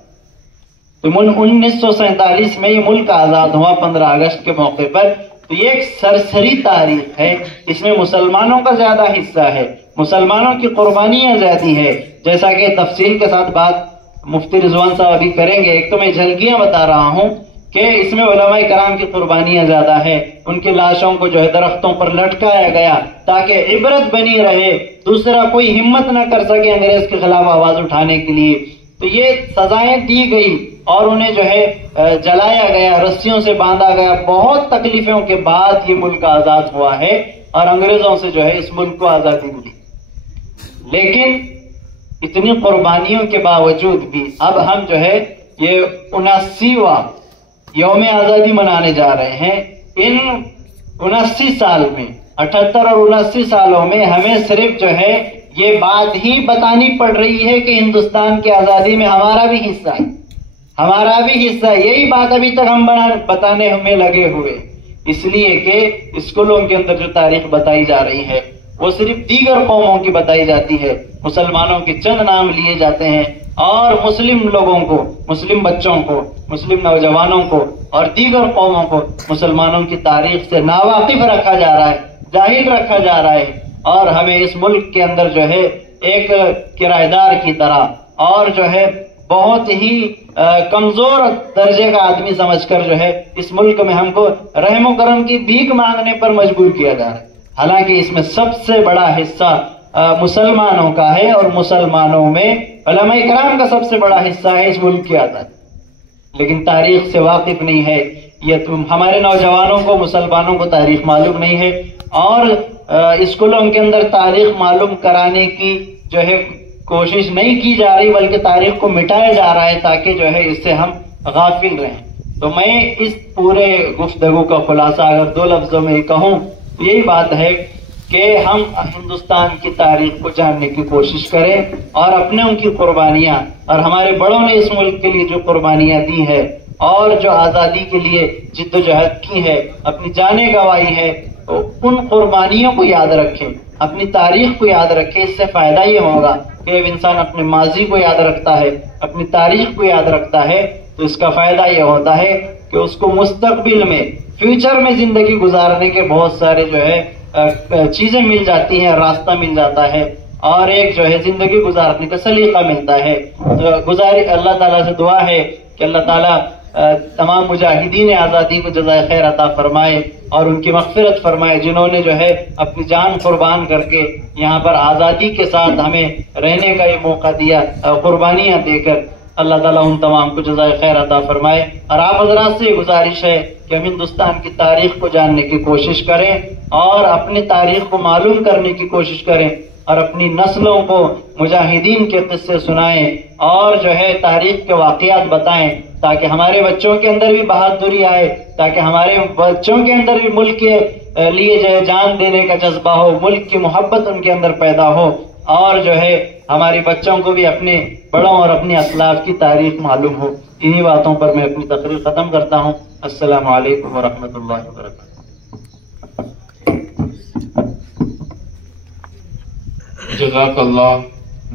तो 1947 में ये मुल्क आजाद हुआ 15 अगस्त के मौके पर। तो ये एक सरसरी तारीख है, इसमें मुसलमानों का ज्यादा हिस्सा है, मुसलमानों की कुर्बानियां ज्यादा है। जैसा कि तफसील के साथ बात मुफ्ती रिजवान साहब अभी करेंगे। एक तो मैं झलकियां बता रहा हूं कि इसमें उलमाए कराम की कुर्बानियां ज्यादा है, उनकी लाशों को जो है दरख्तों पर लटकाया गया ताकि इबरत बनी रहे, दूसरा कोई हिम्मत न कर सके अंग्रेज के खिलाफ आवाज उठाने के लिए। तो ये सजाएं दी गई और उन्हें जो है जलाया गया, रस्सियों से बांधा गया। बहुत तकलीफों के बाद ये मुल्क आजाद हुआ है और अंग्रेजों से जो है इस मुल्क को आजादी मिली। लेकिन इतनी कुर्बानियों के बावजूद भी अब हम जो है ये 79वां यौम आजादी मनाने जा रहे हैं। इन 79 साल में, 78 और 79 सालों में हमें सिर्फ जो है ये बात ही बतानी पड़ रही है कि हिंदुस्तान की आजादी में हमारा भी हिस्सा है, हमारा भी हिस्सा। यही बात अभी तक हम बताने हमें लगे हुए, इसलिए कि स्कूलों के अंदर जो तारीख बताई जा रही है वो सिर्फ दीगर कौमों की बताई जाती है, मुसलमानों के चंद नाम लिए जाते हैं और मुस्लिम लोगों को, मुस्लिम बच्चों को, मुस्लिम नौजवानों को और दीगर कौमों को मुसलमानों की तारीख से नावाकिफ रखा जा रहा है, जाहिल रखा जा रहा है। और हमें इस मुल्क के अंदर जो है एक किराएदार की तरह और जो है बहुत ही कमजोर दर्जे का आदमी समझकर जो है इस मुल्क में हमको रहमो करम की भीख मांगने पर मजबूर किया जा रहा है। हालांकि इसमें सबसे बड़ा हिस्सा मुसलमानों का है और मुसलमानों में उलमा इकराम का सबसे बड़ा हिस्सा है इस मुल्क की आजादी। लेकिन तारीख से वाकिफ नहीं है, ये हमारे नौजवानों को, मुसलमानों को तारीख मालूम नहीं है और स्कूलों के अंदर तारीख मालूम कराने की जो है कोशिश नहीं की जा रही, बल्कि तारीख को मिटाया जा रहा है ताकि जो है इससे हम गाफिल रहें। तो मैं इस पूरे गुफ्तगू का खुलासा अगर 2 लफ्जों में कहूँ तो यही बात है कि हम हिंदुस्तान की तारीख को जानने की कोशिश करें और अपने उनकी कुर्बानियां और हमारे बड़ों ने इस मुल्क के लिए जो कुर्बानियां दी है और जो आज़ादी के लिए जिद्दोजहद की है, अपनी जानें गंवाई है, तो उन कुर्बानियों को याद रखें, अपनी तारीख को याद रखें। इससे फायदा ये होगा कि जब इंसान अपने माजी को याद रखता है, अपनी तारीख को याद रखता है, तो इसका फायदा ये होता है कि उसको मुस्तकबिल में, फ्यूचर में जिंदगी गुजारने के बहुत सारे जो है चीजें मिल जाती हैं, रास्ता मिल जाता है और एक जो है जिंदगी गुजारने का सलीका मिलता है। तो अल्लाह ताला से दुआ है कि अल्लाह ताला तमाम मुजाहिदीन आज़ादी को जज़ाए खैर अता फरमाए और उनकी मग़फ़िरत फरमाए, जिन्होंने जो है अपनी जान कुर्बान करके यहाँ पर आज़ादी के साथ हमें रहने का ये मौका दिया, कुर्बानियाँ देकर। अल्लाह ताला उन तमाम को जज़ाए खैर अता फरमाए। और आप हज़रात से गुजारिश है कि हम हिंदुस्तान की तारीख को जानने की कोशिश करें और अपनी तारीख को मालूम करने की कोशिश करें और अपनी नस्लों को मुजाहिदीन के किस्से सुनाएं और जो है तारीख के वाक़यात बताएं, ताकि हमारे बच्चों के अंदर भी बहादुरी आए, ताकि हमारे बच्चों के अंदर भी मुल्क के लिए जो है जान देने का जज्बा हो, मुल्क की मोहब्बत उनके अंदर पैदा हो और जो है हमारे बच्चों को भी अपने बड़ों और अपने असलाफ की तारीख मालूम हो। इन्हीं बातों पर मैं अपनी तकरीर ख़त्म करता हूँ। अस्सलामु अलैकुम व रहमतुल्लाहि व बरकातुहू। जज़ाकल्लाह,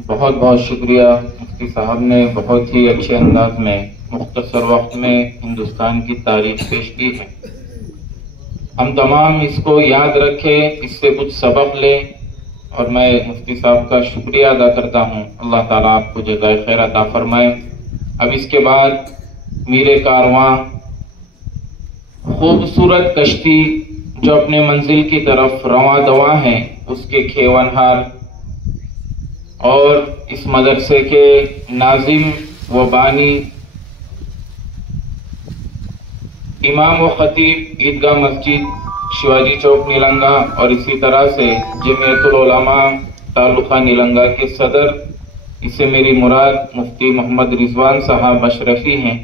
बहुत बहुत शुक्रिया। मुफ्ती साहब ने बहुत ही अच्छे अंदाज में मुख्तसर वक्त में हिंदुस्तान की तारीख पेश की है। हम तमाम इसको याद रखें, इससे कुछ सबक लें और मैं मुफ्ती साहब का शुक्रिया अदा करता हूँ। अल्लाह ताला आपको जज़ाए खैर अता फरमाए। अब इसके बाद मीरे कारवां, खूबसूरत कश्ती जो अपने मंजिल की तरफ रवां दवा है, उसके खेवनहार और इस मदरसे के नाजिम व बानी, इमाम व खतीब ईदगाह मस्जिद शिवाजी चौक नीलंगा और इसी तरह से जमीयतुल उलमा तालुका नीलंगा के सदर, इससे मेरी मुराद मुफ्ती मोहम्मद रिजवान साहब अशरफी हैं।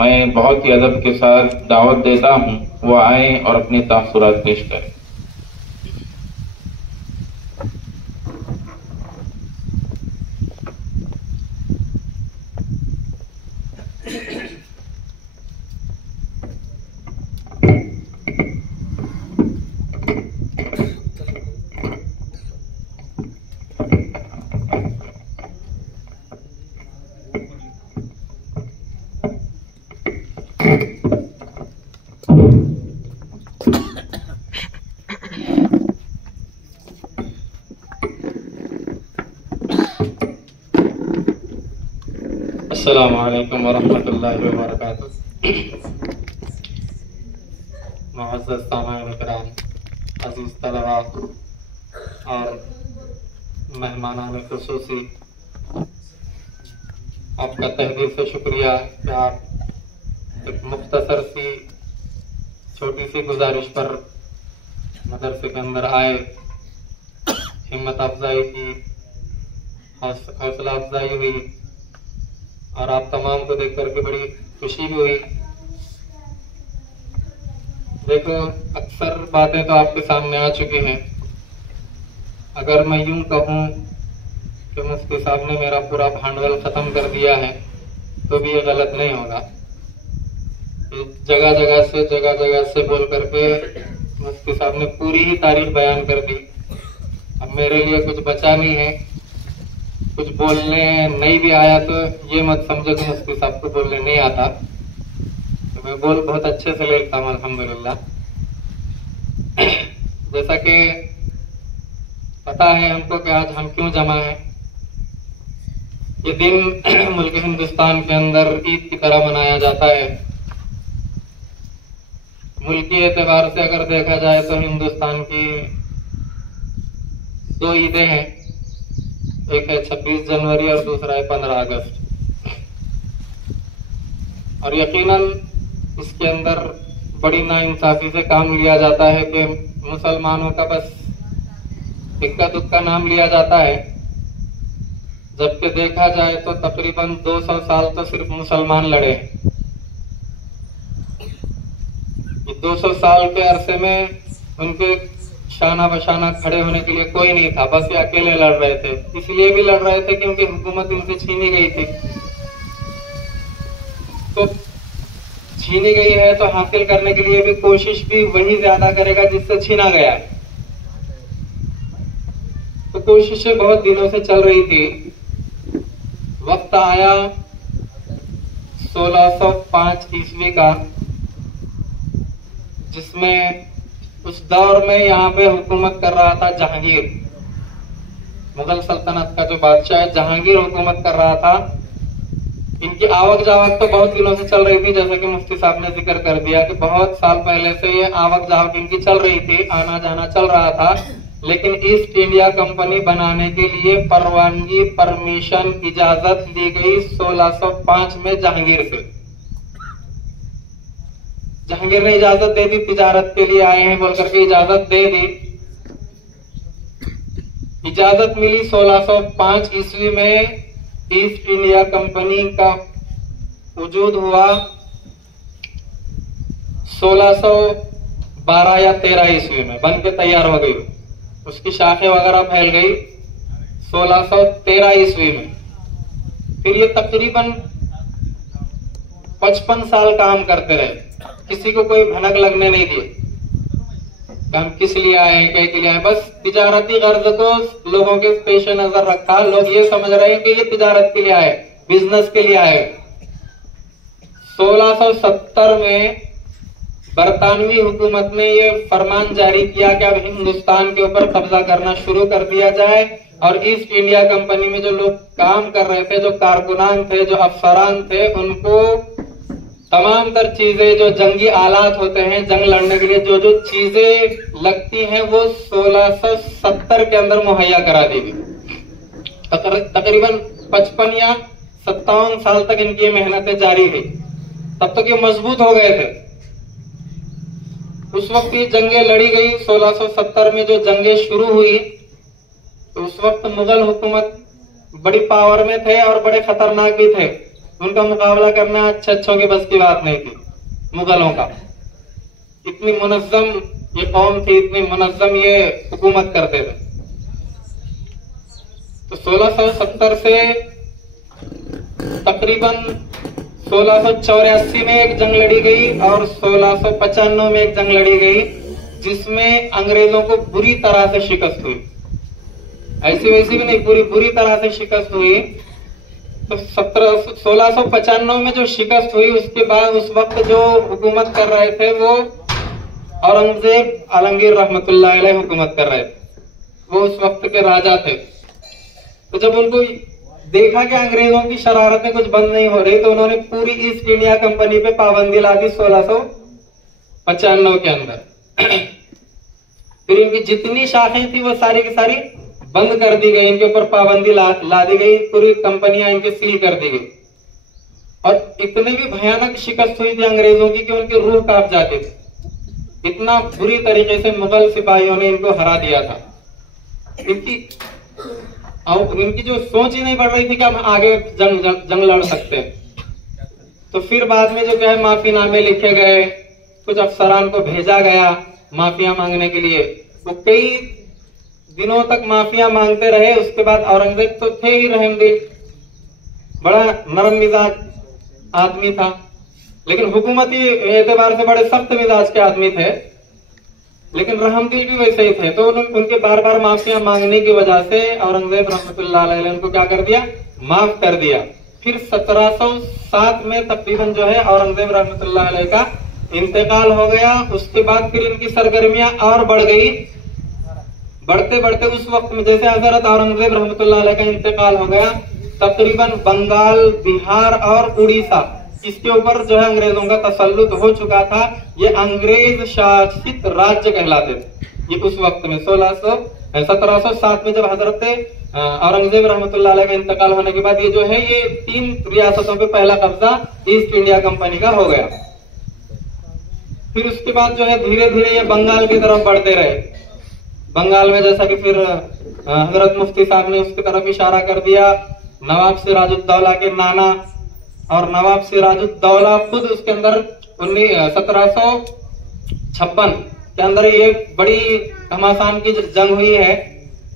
मैं बहुत ही अदब के साथ दावत देता हूँ, वो आए और अपने तासुरात पेश करें। अस्सलामु अलैकुम वरहमतुल्लाहि वबरकातुहू। मुअज़्ज़ज़ सामाईन किराम, अज़ीज़ तलबा और मेहमानान ख़ुसूसी, आपका तहे से शुक्रिया कि आप एक मुख्तसर सी छोटी सी गुजारिश पर मदरसे के अंदर आए, हिम्मत अफजाई की, हौसला अफजाई हुई और आप तमाम को देख करके बड़ी खुशी भी हुई। देखो, अक्सर बातें तो आपके सामने आ चुकी हैं। अगर मैं यूं कहूं कि मुफ्ती साहब ने मेरा पूरा भांडवल ख़त्म कर दिया है तो भी ये गलत नहीं होगा। जगह जगह से बोल करके मुफ्ती साहब ने पूरी ही तारीख बयान कर दी। अब मेरे लिए कुछ बचा नहीं है। कुछ बोलने नहीं भी आया तो ये मत समझो कि मुफ्ती साहब को बोलने नहीं आता, तो मैं बोल बहुत अच्छे से लेता हूँ अल्हम्दुलिल्लाह। जैसा कि पता है हमको कि आज हम क्यों जमा है। ये दिन मुल्क हिंदुस्तान के अंदर ईद की तरह मनाया जाता है। मुल्की एतबार से अगर देखा जाए तो हिंदुस्तान की 2 ईदें हैं, एक है 26 जनवरी और दूसरा है 15 अगस्त। और यकीनन इसके अंदर बड़ी नाइंसाफी से काम लिया जाता है कि मुसलमानों का बस इक्का दुक्का नाम लिया जाता है, जबकि देखा जाए तो तकरीबन 200 साल तो सिर्फ मुसलमान लड़े। 200 साल के अरसे में उनके शाना बशाना खड़े होने के लिए कोई नहीं था, बस ये अकेले लड़ रहे थे। इसलिए भी लड़ रहे थे क्योंकि हुकूमत इनसे छीनी गई थी। तो छीनी गई है तो हासिल करने के लिए भी कोशिश भी वही ज्यादा करेगा जिससे छीना गया है। तो कोशिशें बहुत दिनों से चल रही थी। वक्त आया 1605 ईस्वी का, जिसमें उस दौर में यहाँ पे हुकूमत कर रहा था जहांगीर। मुगल सल्तनत का जो बादशाह है जहांगीर हुकूमत कर रहा था। इनकी आवक जावक तो बहुत दिनों से चल रही थी, जैसे कि मुफ्ती साहब ने जिक्र कर दिया कि बहुत साल पहले से ये आवक जावक इनकी चल रही थी, आना जाना चल रहा था। लेकिन ईस्ट इंडिया कंपनी बनाने के लिए परवानगी, परमिशन, इजाजत ली गई 1605 में जहांगीर से। जहांगीर ने इजाजत दे दी, तिजारत के लिए आए हैं बोल करके इजाजत दे दी। इजाजत मिली 1605 ईस्वी में। ईस्ट इंडिया कंपनी का वजूद हुआ 1612 या 13 ईस्वी में, बन के तैयार हो गई। उसकी शाखें वगैरह फैल गई 1613 ईस्वी में। फिर ये तकरीबन 55 साल काम करते रहे, किसी को कोई भनक लगने नहीं दिए। हम किस लिए आए हैं, क्या के लिए आए, बस तिजारती गर्ज को लोगों के पेश नजर रखा। लोग ये समझ रहे हैं कि ये तिजारत के लिए आए, बिजनेस के लिए आए। 1670 में बरतानवी हुकूमत ने ये फरमान जारी किया कि अब हिंदुस्तान के ऊपर कब्जा करना शुरू कर दिया जाए। और ईस्ट इंडिया कंपनी में जो लोग काम कर रहे थे, जो कारकुनान थे, जो अफसरान थे, उनको तमाम तर चीजें, जो जंगी आलात होते हैं, जंग लड़ने के लिए जो जो चीजें लगती हैं, वो 1670 के अंदर मुहैया करा दी गई। तकरीबन 55 या 57 साल तक इनकी मेहनतें जारी रही। तब तक ये मजबूत हो गए थे। उस वक्त ये जंगें लड़ी गई। 1670 में जो जंगें शुरू हुई तो उस वक्त मुगल हुकूमत बड़ी पावर में थे और बड़े खतरनाक भी थे। उनका मुकाबला करना अच्छों के बस की बात नहीं थी मुगलों का। इतनी मुनज्जम ये कौम थी, इतनी मुनज्जम ये हुकूमत करते थे। तो 1670 से तकरीबन 1684 में एक जंग लड़ी गई और 1695 में एक जंग लड़ी गई, जिसमें अंग्रेजों को बुरी तरह से शिकस्त हुई। ऐसी वैसी भी नहीं, पूरी बुरी तरह से शिकस्त हुई। तो 1695 में जो शिकस्त हुई, उसके बाद उस वक्त जो हुकूमत कर रहे थे वो औरंगजेब आलमगीर रहमतुल्लाह अलैह हुकूमत कर रहे थे। वो उस वक्त के राजा थे। तो जब उनको देखा कि अंग्रेजों की शरारतें कुछ बंद नहीं हो रही, तो उन्होंने पूरी ईस्ट इंडिया कंपनी पे पाबंदी ला दी 1695 के अंदर। फिर इनकी जितनी शाखें थी वो सारी की सारी बंद कर दी गई, इनके ऊपर पाबंदी ला दी गई, पूरी कंपनियां इनके सील कर दी गई। और इतनी भी भयानक शिकस्त हुई थी अंग्रेजों की कि उनकी रूह कांप जाती थी। इतना बुरी तरीके से मुगल सिपाहियों ने इनको हरा दिया था। इनकी जो सोच ही नहीं बढ़ रही थी कि हम आगे जंग लड़ सकते हैं। तो फिर बाद में जो क्या है, माफीनामे लिखे गए, कुछ अफसरान को भेजा गया माफिया मांगने के लिए। वो कई दिनों तक माफिया मांगते रहे। उसके बाद औरंगजेब तो थे ही रहमदिल, बड़ा नरम मिजाज आदमी था, लेकिन हुकूमती एतबार से बड़े सख्त मिजाज के आदमी थे, लेकिन रहमदिल भी वैसे ही थे। तो उनके बार बार माफिया मांगने की वजह से औरंगजेब रहमतुल्लाह अलैह ने उनको क्या कर दिया, माफ कर दिया। फिर 1707 में तकरीबन जो है औरंगजेब रहमतुल्लाह अलैह का इंतकाल हो गया। उसके बाद फिर इनकी सरगर्मियां और बढ़ गई। बढ़ते बढ़ते उस वक्त में जैसे हजरत औरंगजेब रहमतुल्लाह अलैह का इंतकाल हो गया, तकरीबन बंगाल, बिहार और उड़ीसा, इसके ऊपर जो है अंग्रेजों का तसल्लुत हो चुका था। ये अंग्रेज शासित राज्य कहलाते थे। ये उस वक्त में 1707 में जब हजरत औरंगजेब रहमतुल्लाह अलैह का इंतकाल होने के बाद ये जो है, ये 3 रियासतों पे पहला कब्जा ईस्ट इंडिया कंपनी का हो गया। फिर उसके बाद जो है धीरे धीरे ये बंगाल की तरफ बढ़ते रहे। बंगाल में जैसा कि फिर हजरत मुफ्ती साहब ने उसकी तरफ इशारा कर दिया, नवाब सिराजुद्दौला के नाना और नवाब सिराजुद्दौला खुद उसके अंदर 1756 के अंदर ये बड़ी घमासान की जंग हुई है।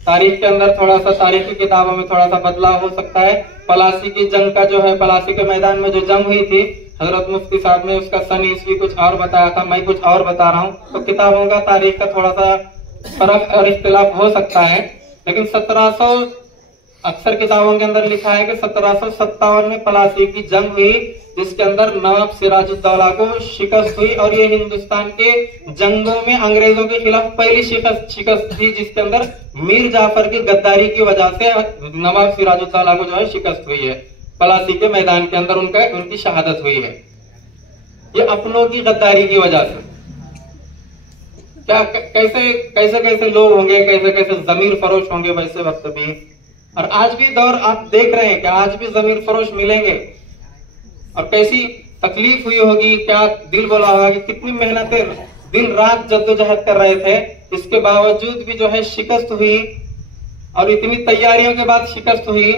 तारीख के अंदर थोड़ा सा, तारीख की किताबों में थोड़ा सा बदलाव हो सकता है। पलासी की जंग का जो है, पलासी के मैदान में जो जंग हुई थी, हजरत मुफ्ती साहब ने उसका सन ईस्वी कुछ और बताया था, मैं कुछ और बता रहा हूँ, तो किताबों का तारीख का थोड़ा सा फर्क और इख्तिलाफ हो सकता है। लेकिन 1700 अक्सर किताबों के अंदर लिखा है कि 1757 में पलासी की जंग हुई, जिसके अंदर नवाब सिराजुद्दौला को शिकस्त हुई और ये हिंदुस्तान के जंगों में अंग्रेजों के खिलाफ पहली शिकस्त थी, जिसके अंदर मीर जाफर की गद्दारी की वजह से नवाब सिराजुद्दौला को जो है शिकस्त हुई है। पलासी के मैदान के अंदर उनकी शहादत हुई है, ये अपनों की गद्दारी की वजह से। क्या कैसे लोग होंगे, कैसे कैसे जमीर फरोश होंगे वैसे वक्त भी। और आज भी दौर आप देख रहे हैं कि आज भी जमीर फरोश मिलेंगे, और कैसी तकलीफ हुई होगी, क्या दिल बोला होगा कि कितनी मेहनतें दिन रात जद्दोजहद कर रहे थे, इसके बावजूद भी जो है शिकस्त हुई, और इतनी तैयारियों के बाद शिकस्त हुई।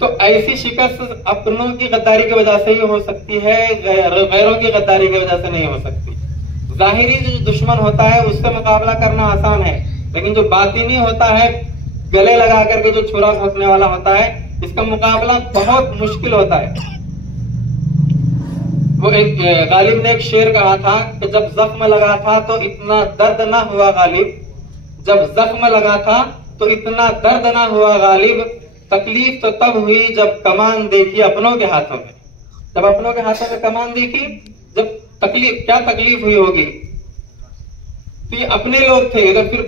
तो ऐसी शिकस्त अपनों की गद्दारी की वजह से ही हो सकती है, गैरों की गद्दारी की वजह से नहीं हो सकती। जाहिरी जो दुश्मन होता है उससे मुकाबला करना आसान है, लेकिन जो बातिनी होता है, गले लगा करके जो छुरा घोंपने वाला होता है, इसका मुकाबला बहुत मुश्किल होता है। वो एक गालिब ने एक शेर कहा था कि जब जख्म लगा था तो इतना दर्द ना हुआ गालिब, जब जख्म लगा था तो इतना दर्द ना हुआ गालिब, तकलीफ तो तब हुई जब कमान देखी अपनों के हाथों में। जब अपनों के हाथों में कमान देखी, जब तकलीफ, क्या तकलीफ हुई होगी। तो ये अपने लोग थे। इधर फिर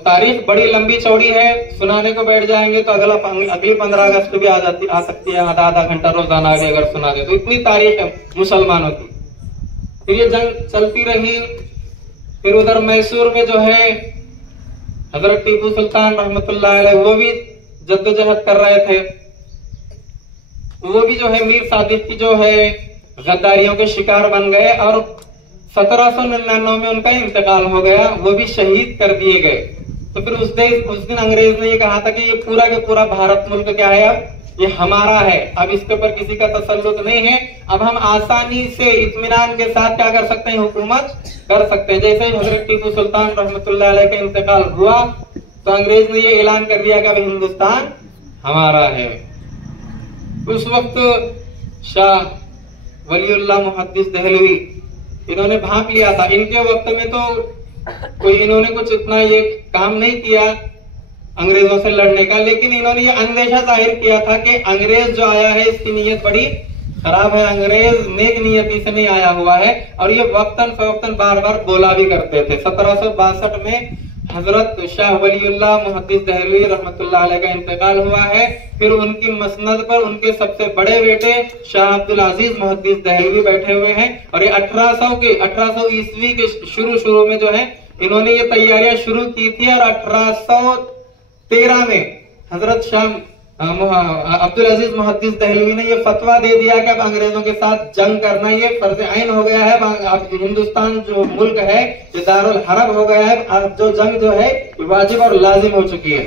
तारीख बड़ी लंबी चौड़ी है, सुनाने को बैठ जाएंगे तो अगली 15 अगस्त भी आ सकती है, आधा घंटा रोजाना भी अगर सुना दे तो। इतनी तारीख है मुसलमानों की। फिर ये जंग चलती रही। फिर उधर मैसूर में जो है हजरत टीपू सुल्तान रहमतुल्लाह अलैह वो भी जद्दोजहद कर रहे थे। वो भी जो है मीर सादिक की जो है गद्दारियों के शिकार बन गए, और 1799 में उनका इंतकाल हो गया, वो भी शहीद कर दिए गए। तो फिर उस दिन अंग्रेज ने ये कहा था कि ये पूरा के पूरा भारत मुल्क क्या है, अब ये हमारा है, अब इसके ऊपर किसी का तसल्लुत नहीं है, अब हम आसानी से इत्मीनान के साथ क्या कर सकते हैं, हुकूमत कर सकते हैं। जैसे ही हजरत टीपू सुल्तान रहमतुल्लाह अलैह का इंतकाल हुआ तो अंग्रेज ने ये ऐलान कर दिया कि अब हिंदुस्तान हमारा है। उस वक्त शाह वलीउल्लाह मुहद्दिस दहलवी इन्होंने भांप लिया था। इनके वक्त में तो कोई इन्होंने कुछ इतना ये काम नहीं किया अंग्रेजों से लड़ने का, लेकिन इन्होंने ये अंदेशा जाहिर किया था कि अंग्रेज जो आया है इसकी नीयत बड़ी खराब है, अंग्रेज नेक नियति से नहीं आया हुआ है। और ये वक्तन फवक्तन बार बार बोला भी करते थे। 1762 में हजरत शाह वलीउल्लाह मुहद्दिस दहलवी रहमतुल्लाह अलैह का इंतकाल हुआ है। फिर उनकी मसनद पर उनके सबसे बड़े बेटे शाह अब्दुल अजीज मुहद्दिस दहलवी बैठे हुए हैं। और ये 1800 ईस्वी के शुरू में जो है इन्होंने ये तैयारियां शुरू की थी, और 1813 में हजरत शाह अब्दुल अजीज मुहद्दिस दहलवी ने ये फतवा दे दिया कि अब अंग्रेजों के साथ जंग करना ये फर्ज ऐन हो गया है। अब हिंदुस्तान जो मुल्क है ये दारुल हरब हो गया है, अब जो जंग जो है वाजिब और लाजिम हो चुकी है।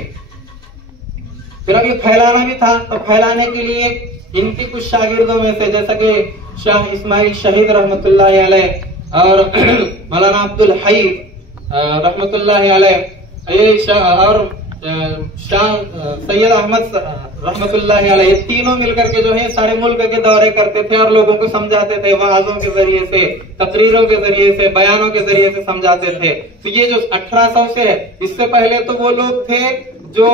फिर अब ये फैलाना भी था, तो फैलाने के लिए इनके कुछ शागिर्दों में से जैसा कि शाह इस्माइल शहीद रहमतुल्लाह अलैह और मौलाना अब्दुल हई रहमतुल्लाह अलैह, ये और शाह सैयद अहमद रहमतुल्लाह अलैह, ये तीनों मिलकर के जो है सारे मुल्क के दौरे करते थे और लोगों को समझाते थे, वाज़ों के जरिए से, तकरीरों के जरिए से, बयानों के जरिए से समझाते थे। तो ये जो 1800 से है, इससे पहले तो वो लोग थे जो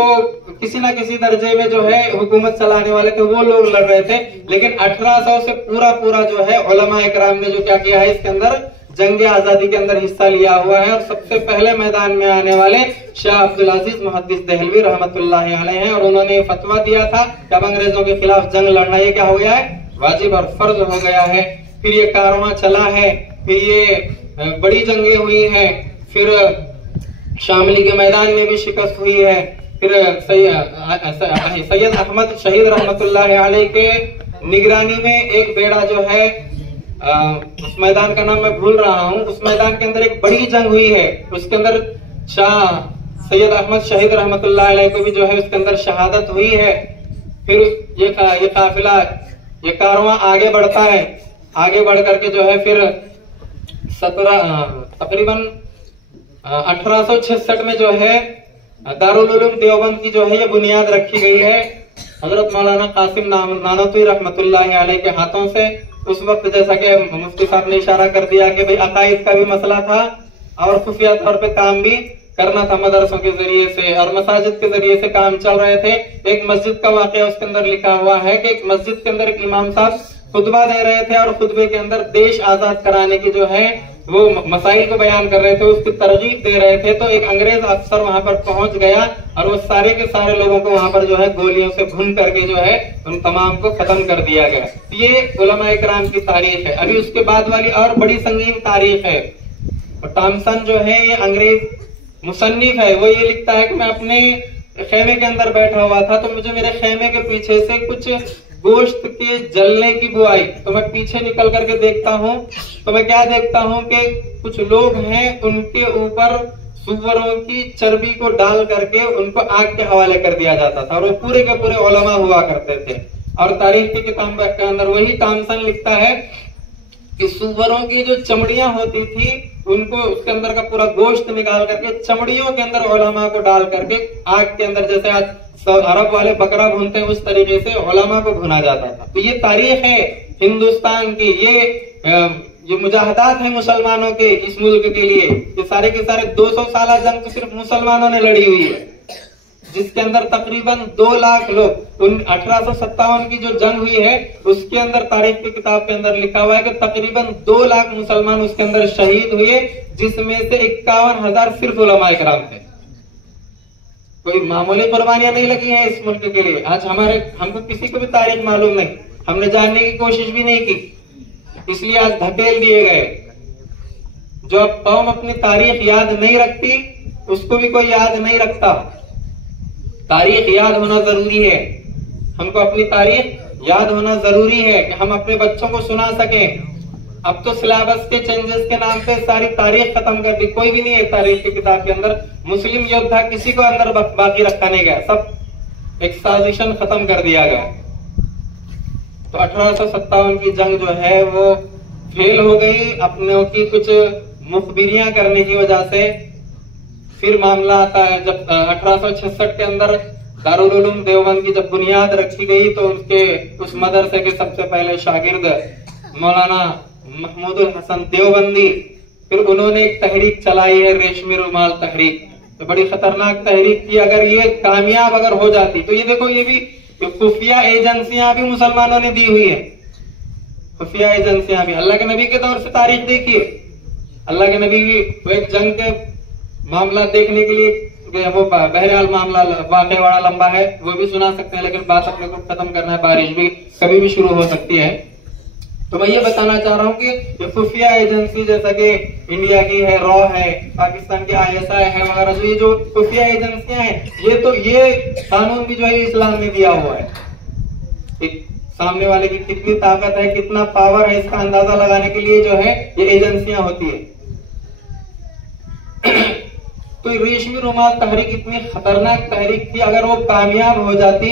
किसी ना किसी दर्जे में जो है हुकूमत चलाने वाले थे, वो लोग लड़ रहे थे। लेकिन 1800 से पूरा जो है उलमा इकराम ने जो क्या किया है, इसके अंदर जंग आजादी के अंदर हिस्सा लिया हुआ है। और सबसे पहले मैदान में आने वाले शाह अब्दुल अजीज मुहद्दिस दहलवी रहमतुल्लाह अलैह हैं। और उन्होंने फतवा दिया था कि अब अंग्रेजों के खिलाफ जंग लड़ना ये क्या हो गया है, वाजिब और फर्ज हो गया है। फिर ये कारवां चला है, फिर ये बड़ी जंगें हुई हैं, फिर शामली के मैदान में भी शिकस्त हुई है। फिर सैयद अहमद शहीद रहमतुल्लाह अलैह के निगरानी में एक बेड़ा जो है उस मैदान का नाम मैं भूल रहा हूँ, उस मैदान के अंदर एक बड़ी जंग हुई है, उसके अंदर शाह सैयद अहमद शहीद रहमतुल्लाह अलैह को भी जो है उसके अंदर शहादत हुई है। फिर ये काफिला, ये कारवां आगे बढ़ता है, आगे बढ़ करके जो है फिर तकरीबन 1866 में जो है दारुल उलूम देवबंद की जो है ये बुनियाद रखी गई है हजरत मौलाना कासिम नानोतवी रहमतुल्लाह अलैह के हाथों से। उस वक्त जैसा कि मुफ्ती साहब ने इशारा कर दिया कि भाई अकाइद का भी मसला था और खुफिया तौर पे काम भी करना था, मदरसों के जरिए से और मसाजिद के जरिए से काम चल रहे थे। एक मस्जिद का वाकया उसके अंदर लिखा हुआ है कि एक मस्जिद के अंदर एक इमाम साहब खुतबा दे रहे थे और खुतबे के अंदर देश आजाद कराने की जो है वो मसाइल को बयान कर रहे थे, उसकी तरगीब दे रहे थे। तो एक अंग्रेज अफसर वहां पर पहुंच गया और वो सारे के सारे लोगों को वहां पर जो है गोलियों से भून करके जो है उन तमाम को खत्म कर दिया गया। ये उलमाए किराम की तारीख है। अभी उसके बाद वाली और बड़ी संगीन तारीख है। टॉमसन जो है ये अंग्रेज मुसन्निफ है, वो ये लिखता है कि मैं अपने खेमे के अंदर बैठा हुआ था तो मुझे मेरे खेमे के पीछे से कुछ गोश्त के जलने की बू आई, तो मैं पीछे निकल करके देखता हूँ तो मैं क्या देखता हूँ कि कुछ लोग हैं, उनके ऊपर सुअरों की चर्बी को डाल करके उनको आग के हवाले कर दिया जाता था और वो पूरे के पूरे उलमा हुआ करते थे। और तारीख की किताब के अंदर वही टॉमसन लिखता है कि सुअरों की जो चमड़ियां होती थी उनको उसके अंदर का पूरा गोश्त निकाल करके चमड़ियों के अंदर उलमा को डाल करके आग के अंदर, जैसे आज अरब वाले बकरा भूनते हैं उस तरीके से उलमा को भुना जाता था। तो ये तारीख है हिंदुस्तान की, ये मुजाहदात है मुसलमानों के इस मुल्क के लिए। ये सारे के सारे 200 साल जंग तो सिर्फ मुसलमानों ने लड़ी हुई है, जिसके अंदर तकरीबन 2 लाख लोग 1857 की जो जंग हुई है उसके अंदर तारीख की किताब के अंदर लिखा हुआ है कि तकरीबन 2 लाख मुसलमान उसके अंदर शहीद हुए, जिसमें से 51,000 सिर्फ उलमाए किराम थे। कोई मामूली कुर्बानियां नहीं लगी हैं इस मुल्क के लिए। आज हमको किसी को भी तारीख मालूम नहीं, हमने जानने की कोशिश भी नहीं की, इसलिए आज धकेल दिए गए। जो कौम अपनी तारीख याद नहीं रखती उसको भी कोई याद नहीं रखता। तारीख याद होना जरूरी है, हमको अपनी तारीख याद होना जरूरी है कि हम अपने बच्चों को सुना सकें। अब तो सिलेबस के चेंजेस के नाम पे सारी तारीख खत्म कर दी, कोई भी नहीं है तारीख की किताब के अंदर। मुस्लिम योद्धा किसी को अंदर बाकी रखा नहीं गया, सब एक साजिशन खत्म कर दिया गया। तो 1857 की जंग जो है वो फेल हो गई अपनों की कुछ मुखबिरियां करने की वजह से। फिर मामला आता है जब 1866 के अंदर दारुल उलूम देवबंद की जब बुनियाद रखी गई तो उस मदरसे के सबसे पहले शागिर्द मौलाना महमूदुल हसन देवबंदी, फिर उन्होंने एक तहरीक चलाई है रेशमी रुमाल तहरीक। तो बड़ी खतरनाक तहरीक थी। अगर ये कामयाब अगर हो जाती तो ये देखो, ये भी खुफिया एजेंसियां भी मुसलमानों ने दी हुई है। खुफिया एजेंसियां भी, अल्लाह के नबी के दौर से तारीख देखिए, अल्लाह के नबी भी एक जंग के मामला देखने के लिए वो बहरहाल मामला वाकई बड़ा लंबा है, वो भी सुना सकते हैं, लेकिन बात अपने को खत्म करना है, बारिश भी कभी भी शुरू हो सकती है। तो मैं ये बताना चाह रहा हूँ कि ये खुफिया एजेंसी जैसा कि इंडिया की है, रॉ है, पाकिस्तान की ISI है वगैरह, जो ये जो खुफिया एजेंसियां हैं ये कानून भी जो है इस्लाम में दिया हुआ है। सामने वाले की कितनी ताकत है, कितना पावर है, इसका अंदाजा लगाने के लिए जो है ये एजेंसियां होती है। तो रेशमी रुमाल तहरीक इतनी खतरनाक तहरीक थी, अगर वो कामयाब हो जाती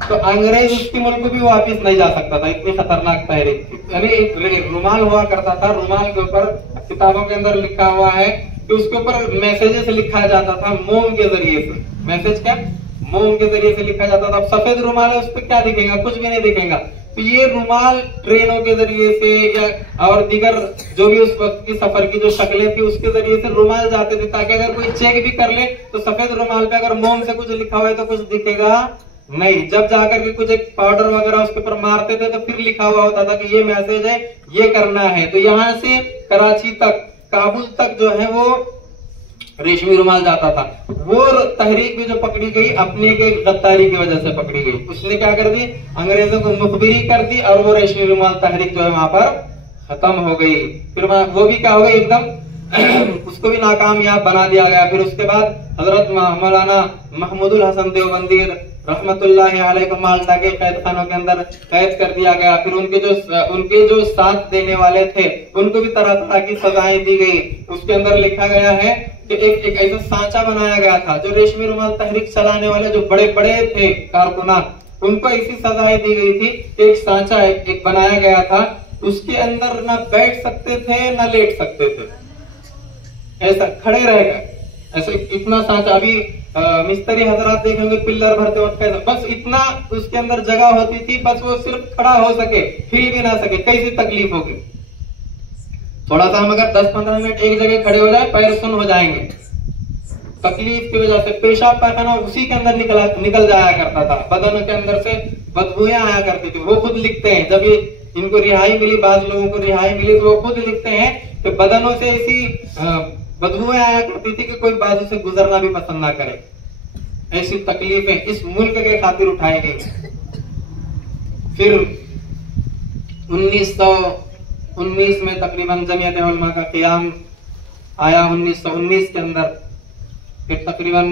तो अंग्रेज उसके मुल्क को भी वापिस नहीं जा सकता था, इतनी खतरनाक तहरीक थी। यानी एक रुमाल हुआ करता था, रुमाल के ऊपर किताबों के अंदर लिखा हुआ है कि उसके ऊपर मैसेजेस लिखा जाता था मोम के जरिए से। मैसेज क्या? मोम के जरिए से लिखा जाता था। अब सफेद रुमाल है, उस पर क्या दिखेगा? कुछ भी नहीं दिखेगा। तो ये रुमाल ट्रेनों के जरिए से या और दीगर जो भी उस वक्त की सफर की जो शक्लें थी उसके जरिए से रुमाल जाते थे, ताकि अगर कोई चेक भी कर ले तो सफेद रुमाल पे अगर मोम से कुछ लिखा हुआ है तो कुछ दिखेगा नहीं। जब जाकर के कुछ एक पाउडर वगैरह उसके ऊपर मारते थे तो फिर लिखा हुआ होता था कि ये मैसेज है, ये करना है। तो यहाँ से कराची तक, काबुल तक जो है वो रेशमी रुमाल जाता था। वो तहरीक भी जो पकड़ी गई अपने के गद्दारी की वजह से पकड़ी गई। उसने क्या कर दी? अंग्रेजों को मुखबिरी कर दी और वो रेशमी रुमाल तहरीक जो है वहां पर खत्म हो गई। फिर वो भी क्या हो गई एकदम उसको भी नाकामयाब बना दिया गया। फिर उसके बाद हजरत मौलाना महमूदुल हसन देवबंदी रहमतुल्लाहि अलैहि को माल्टा के कैद खानों के अंदर कैद कर दिया गया। फिर उनके जो साथ देने वाले थे उनको भी तरह तरह की सजाएं दी गई। उसके अंदर लिखा गया है कि एक ऐसा सांचा बनाया गया था, जो रेशमी रुमाल तहरीक चलाने वाले जो बड़े बड़े थे कारकुनान, उनको ऐसी सजाएं दी गई थी कि एक सांचा एक बनाया गया था, उसके अंदर ना बैठ सकते थे ना लेट सकते थे, ऐसा खड़े रहेगा, ऐसे इतना सांचा। अभी मिस्त्री हजरात देखेंगे पिल्लर भरते वक्त कैसा, बस इतना उसके अंदर जगह होती थी, बस वो सिर्फ खड़ा हो सके, हिल भी ना सके, कैसी तकलीफ होगी। थोड़ा सा हम अगर 10-15 मिनट एक जगह खड़े हो जाए पैर सुन हो जाएंगे, तकलीफ की वजह से। पेशाब पैखाना उसी के अंदर निकल जाया करता था, बदन के अंदर से बदबूएं आया करती थी। वो खुद लिखते हैं, जब ये इनको रिहाई मिली, बाज लोगों को रिहाई मिली, तो वो खुद लिखते हैं कि बदनों से ऐसी बदबूएं आया करती थी कि कोई बाजू से गुजरना भी पसंद ना करे। ऐसी तकलीफें इस मुल्क के खातिर उठाई गई। फिर 1919 में तकरीबन जमीयत उलमा का क़याम आया 1919 के अंदर। फिर तकरीबन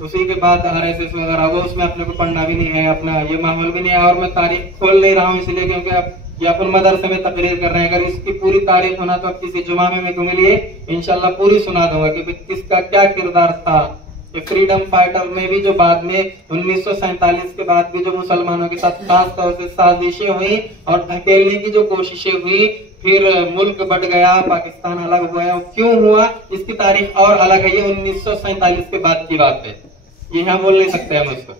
उसी के बाद RSS वगैरह, वो उसमें अपने को पढ़ना भी नहीं है, अपना ये माहौल भी नहीं है। और मैं तारीख खोल नहीं रहा हूँ इसलिए क्योंकि अब ये अपन मदरसे में तकरीर कर रहे हैं। अगर इसकी पूरी तारीख होना तो अब किसी जुमा में मेरे को मिलिए, इंशाल्लाह पूरी सुना दूंगा कि किसका क्या किरदार था। ये फ्रीडम फाइटर में भी जो बाद में 1947 के बाद भी जो मुसलमानों के साथ खास तौर से साजिशें हुई और धकेलने की जो कोशिशें हुई, फिर मुल्क बट गया, पाकिस्तान अलग हुआ, क्यों हुआ इसकी तारीख और अलग है। ये 1947 के बाद की बात है, ये यहाँ बोल नहीं सकते हम उसको।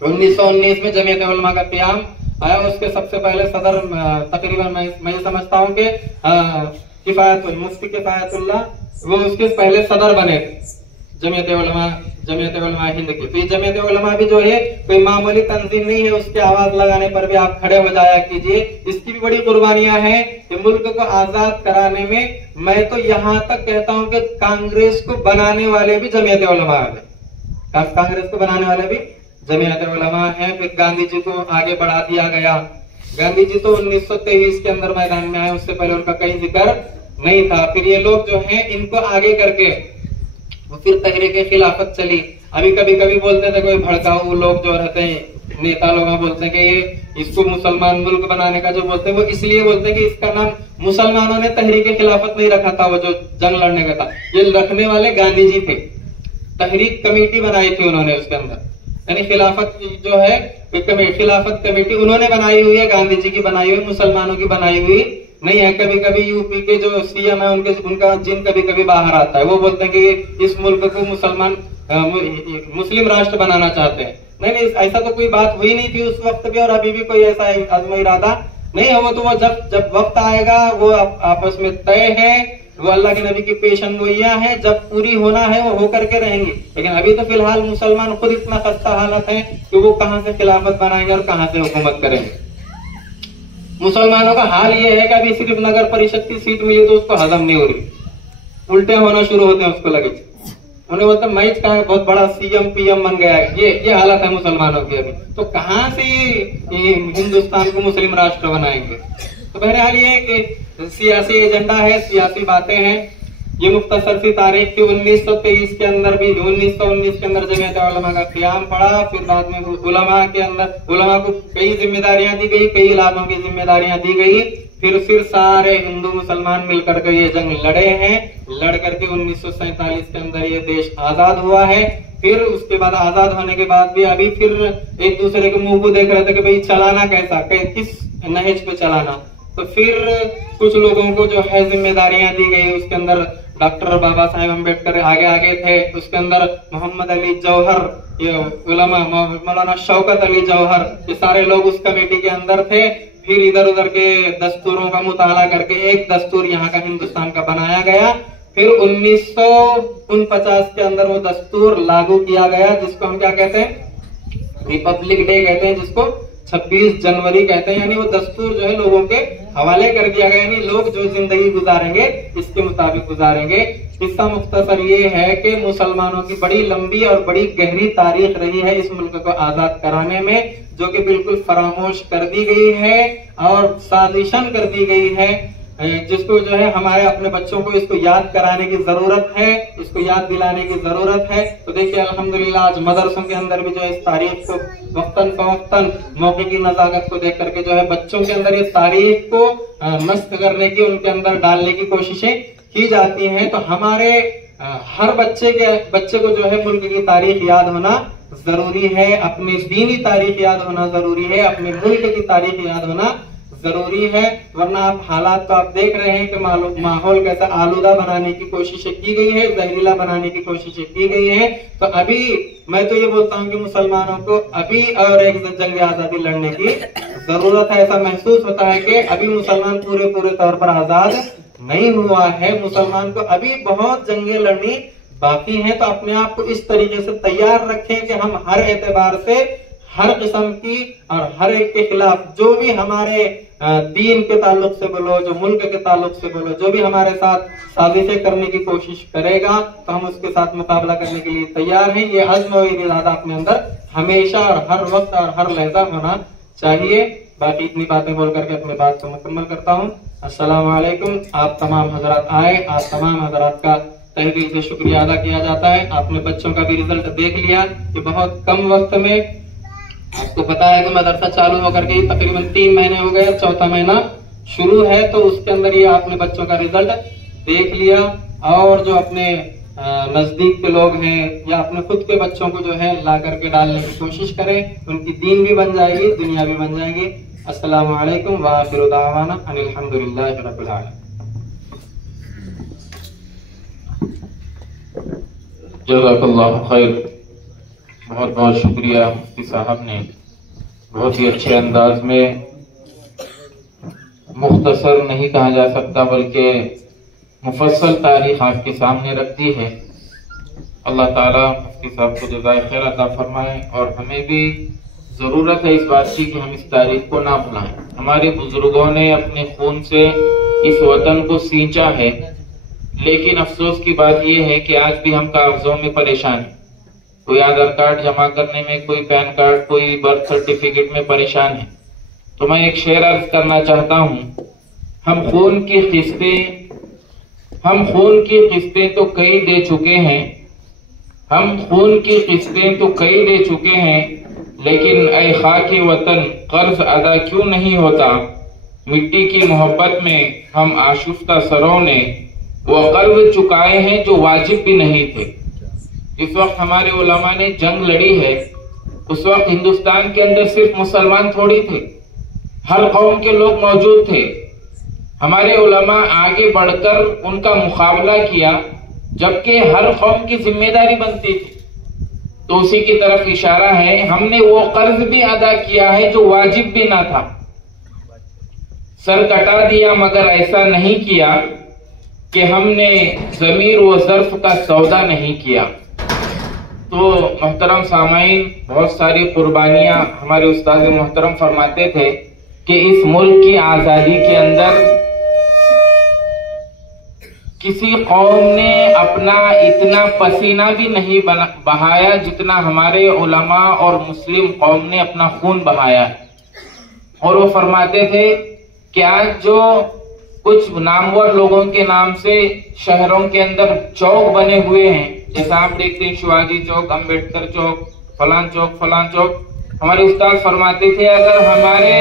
1919 में जमीयत उलमा का क़याम आया। उसके सबसे पहले सदर तकरीबन मैं समझता हूँ कि मुफ्ती किफायतुल्लाह, वो उसके पहले सदर बने थे जमीयत उलमा हिंद की। तो ये जमीयत उलमा भी जो है कोई मामूली तंजीम नहीं है, उसके आवाज लगाने पर भी आप खड़े हो जाया कीजिए। इसकी भी बड़ी कुर्बानियां हैं कि मुल्क को आजाद कराने में। मैं तो यहाँ तक कहता हूँ कि कांग्रेस को बनाने वाले भी जमीयत उलमा है, कांग्रेस को बनाने वाले भी जमीयत उलमा है। फिर गांधी जी को आगे बढ़ा दिया गया। गांधी जी तो 1923 के अंदर मैदान में आए, उससे पहले उनका कहीं जिक्र नहीं था। फिर ये लोग जो हैं इनको आगे करके वो फिर तहरीक खिलाफत चली। अभी कभी कभी बोलते थे कोई भड़काऊ लोग जो रहते हैं, नेता लोग बोलते हैं कि ये इसको मुसलमान मुल्क बनाने का जो बोलते हैं, वो इसलिए बोलते हैं कि इसका नाम मुसलमानों ने तहरीक खिलाफत नहीं रखा था, वो जो जंग लड़ने का था, ये रखने वाले गांधी जी थे। तहरीक कमेटी बनाई थी उन्होंने, उसके अंदर यानी खिलाफत जो है खिलाफत कमेटी उन्होंने बनाई हुई है, गांधी जी की बनाई हुई, मुसलमानों की बनाई हुई नहीं है। कभी कभी यूपी के जो CM है उनका जिन कभी कभी बाहर आता है, वो बोलते हैं कि इस मुल्क को मुस्लिम राष्ट्र बनाना चाहते हैं। नहीं, ऐसा तो कोई बात हुई नहीं थी उस वक्त भी, और अभी भी कोई ऐसा अज़्म इरादा नहीं है। वो तो जब वक्त आएगा वो आपस में तय है, वो अल्लाह के नबी की पेशन गोइयां हैं, जब पूरी होना है वो होकर के रहेंगी। लेकिन अभी तो फिलहाल मुसलमान खुद इतना खस्ता हालत है कि वो कहां से खिलाफत बनाएंगे और कहां से हुकूमत करेंगे। मुसलमानों का हाल ये है कि अभी सिर्फ नगर परिषद की सीट मिली तो उसको हजम नहीं हो रही, उल्टे होना शुरू होते हैं उसको लगे। उन्हें बोलते मैं इसका बहुत बड़ा CM PM बन गया है। ये हालत है मुसलमानों की अभी। तो कहां से ये हिंदुस्तान को मुस्लिम राष्ट्र बनाएंगे। तो बहरहाल ये है कि सियासी एजेंडा है, सियासी बातें हैं। ये मुख्तसर सी तारीख की 1923 के अंदर भी 1919 के अंदर जमीयत उलमा का क़याम पड़ा। फिर बाद में उलमा के अंदर उलमा को कई जिम्मेदारियां दी गई, कई इलाकों की जिम्मेदारियां दी गई। फिर सारे हिंदू मुसलमान मिलकर के ये जंग लड़े हैं। लड़ करके 1947 के अंदर ये देश आजाद हुआ है। फिर उसके बाद आजाद होने के बाद भी अभी फिर एक दूसरे के मुंह को देख रहे थे कि भाई चलाना कैसा, किस नहज पे चलाना। तो फिर कुछ लोगों को जो है जिम्मेदारियां दी गई। उसके अंदर डॉक्टर बाबा साहेब अम्बेडकर आगे थे। उसके अंदर मोहम्मद अली जौहर, ये उलमा मौलाना शौकत अली जौहर, ये सारे लोग उस कमेटी के अंदर थे। फिर इधर उधर के दस्तूरों का मुताला करके एक दस्तूर यहाँ का हिंदुस्तान का बनाया गया। फिर 1949 के अंदर वो दस्तूर लागू किया गया, जिसको हम क्या कहते हैं, रिपब्लिक डे कहते हैं, जिसको 26 जनवरी कहते हैं। यानी वो दस्तूर जो है लोगों के हवाले कर दिया गया, यानी लोग जो जिंदगी गुजारेंगे इसके मुताबिक गुजारेंगे। किस्सा मुख्तसर ये है कि मुसलमानों की बड़ी लंबी और बड़ी गहरी तारीख रही है इस मुल्क को आजाद कराने में, जो कि बिल्कुल फरामोश कर दी गई है और साजिशन कर दी गई है। जिसको जो है हमारे अपने बच्चों को इसको याद कराने की जरूरत है, इसको याद दिलाने की जरूरत है। तो देखिए अल्हम्दुलिल्लाह आज मदरसों के अंदर भी जो है इस तारीख को वक्तन फवक्तन मौके की नजाकत को देख करके जो है बच्चों के अंदर इस तारीख को मस्त करने की, उनके अंदर डालने की कोशिशें की जाती हैं। तो हमारे हर बच्चे को जो है मुल्क की तारीख याद होना जरूरी है, अपनी दीनी तारीख याद होना जरूरी है, अपने मुल्क की तारीख याद होना जरूरी है। वरना आप हालात तो आप देख रहे हैं कि माहौल कैसा आलूदा बनाने की कोशिशें की गई है, जहरीला बनाने की कोशिशें की गई है। तो अभी मैं तो ये बोलता हूँ कि मुसलमानों को अभी और एक जंग आजादी लड़ने की जरूरत है। ऐसा महसूस होता है कि अभी मुसलमान पूरे तौर पर आजाद नहीं हुआ है, मुसलमान को अभी बहुत जंगें लड़नी बाकी हैं। तो अपने आप को इस तरीके से तैयार रखें कि हम हर एतबार से हर किस्म की और हर एक के खिलाफ जो भी हमारे दीन के ताल्लुक से बोलो, जो मुल्क के ताल्लुक से बोलो, जो भी हमारे साथ साजिशें करने की कोशिश करेगा तो हम उसके साथ मुकाबला करने के लिए तैयार हैं। ये अज़्म और इरादा अपने अंदर हमेशा और हर वक्त और हर लहजा होना चाहिए। बाकी इतनी बातें बोल करके अपनी बात को मुकम्मल करता हूँ। अस्सलाम वालेकुम। आप तमाम हजरात आए, आप तमाम हजरात का तहे दिल से शुक्रिया अदा किया जाता है। आपने बच्चों का भी रिजल्ट देख लिया कि बहुत कम वक्त में, आपको पता है कि मदरसा चालू होकर के तकरीबन 3 महीने हो गए, 4था महीना शुरू है, तो उसके अंदर ये आपने बच्चों का रिजल्ट देख लिया। और जो अपने नजदीक के लोग हैं या अपने खुद के बच्चों को जो है ला करके डालने की कोशिश करें, उनकी दीन भी बन जाएगी, दुनिया भी बन जाएगी। अस्सलामु अलैकुम व आखिरु दावाना अनिल हम्दुलिल्लाहि रब्बिल आलमीन। जज़ाकल्लाहु खैर। बहुत बहुत शुक्रिया मुफ्ती साहब ने बहुत ही अच्छे अंदाज में, मुख्तसर नहीं कहा जा सकता बल्कि मुफस्सल तारीख आपके सामने रख दी है। अल्लाह ताला मुफ्ती साहब को जज़ाए खैर अता फरमाए और हमें भी ज़रूरत है इस बात की कि हम इस तारीख को ना भुलाएं। हमारे बुजुर्गों ने अपने खून से इस वतन को सींचा है, लेकिन अफसोस की बात यह है कि आज भी हम कागजों में परेशान हैं। कोई आधार कार्ड जमा करने में, कोई पैन कार्ड, कोई बर्थ सर्टिफिकेट में परेशान है। तो मैं एक शेर अर्ज करना चाहता हूँ। हम खून की किस्तें तो कई दे चुके हैं, हम खून की किस्तें तो कई दे चुके हैं, लेकिन ऐ खाके वतन कर्ज अदा क्यों नहीं होता। मिट्टी की मोहब्बत में हम आशुफ्ता सरों ने वो कर्ज चुकाए हैं जो वाजिब भी नहीं थे। जिस वक्त हमारे उलमा ने जंग लड़ी है, उस वक्त हिंदुस्तान के अंदर सिर्फ मुसलमान थोड़ी थे, हर कौम के लोग मौजूद थे। हमारे उलमा आगे बढ़कर उनका मुकाबला किया, जबकि हर कौम की जिम्मेदारी बनती थी। तो उसी की तरफ इशारा है, हमने वो कर्ज भी अदा किया है जो वाजिब भी ना था। सर कटा दिया मगर ऐसा नहीं किया कि हमने ज़मीर व ज़र्फ का सौदा नहीं किया। तो मोहतरम सामाईन, बहुत सारी कुर्बानियां हमारे उस्ताद मोहतरम फरमाते थे कि इस मुल्क की आज़ादी के अंदर किसी कौम ने अपना इतना पसीना भी नहीं बहाया जितना हमारे उलमा और मुस्लिम कौम ने अपना खून बहाया। और वो फरमाते थे कि आज जो कुछ नामवर लोगों के नाम से शहरों के अंदर चौक बने हुए हैं, जैसा आप देखते हैं शिवाजी चौक, अंबेडकर चौक, फलान चौक, हमारे उस्ताद फरमाते थे अगर हमारे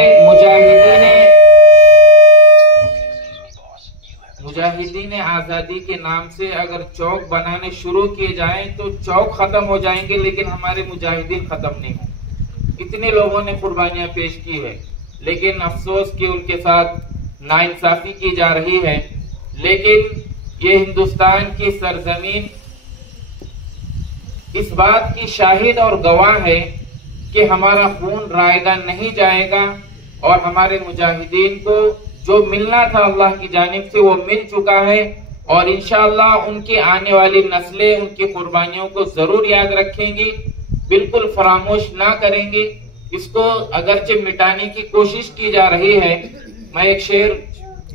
मुजाहिदीन आजादी के नाम से अगर चौक बनाने शुरू किए जाएं तो चौक खत्म हो जाएंगे, लेकिन हमारे मुजाहिदीन खत्म नहीं होंगे। इतने लोगों ने कुर्बानियां पेश की है, लेकिन अफसोस कि उनके साथ नाइंसाफी की जा रही है। लेकिन ये हिंदुस्तान की सरजमीन इस बात की शाहिद और गवाह है कि हमारा खून रायगा नहीं जाएगा और हमारे मुजाहिदीन को जो मिलना था अल्लाह की जानिब से वो मिल चुका है। और इंशाअल्लाह उनकी आने वाली नस्लें उनकी कुर्बानियों को जरूर याद रखेंगी, बिल्कुल फरामोश ना करेंगी। इसको अगरचे मिटाने की कोशिश की जा रही है। मैं एक शेर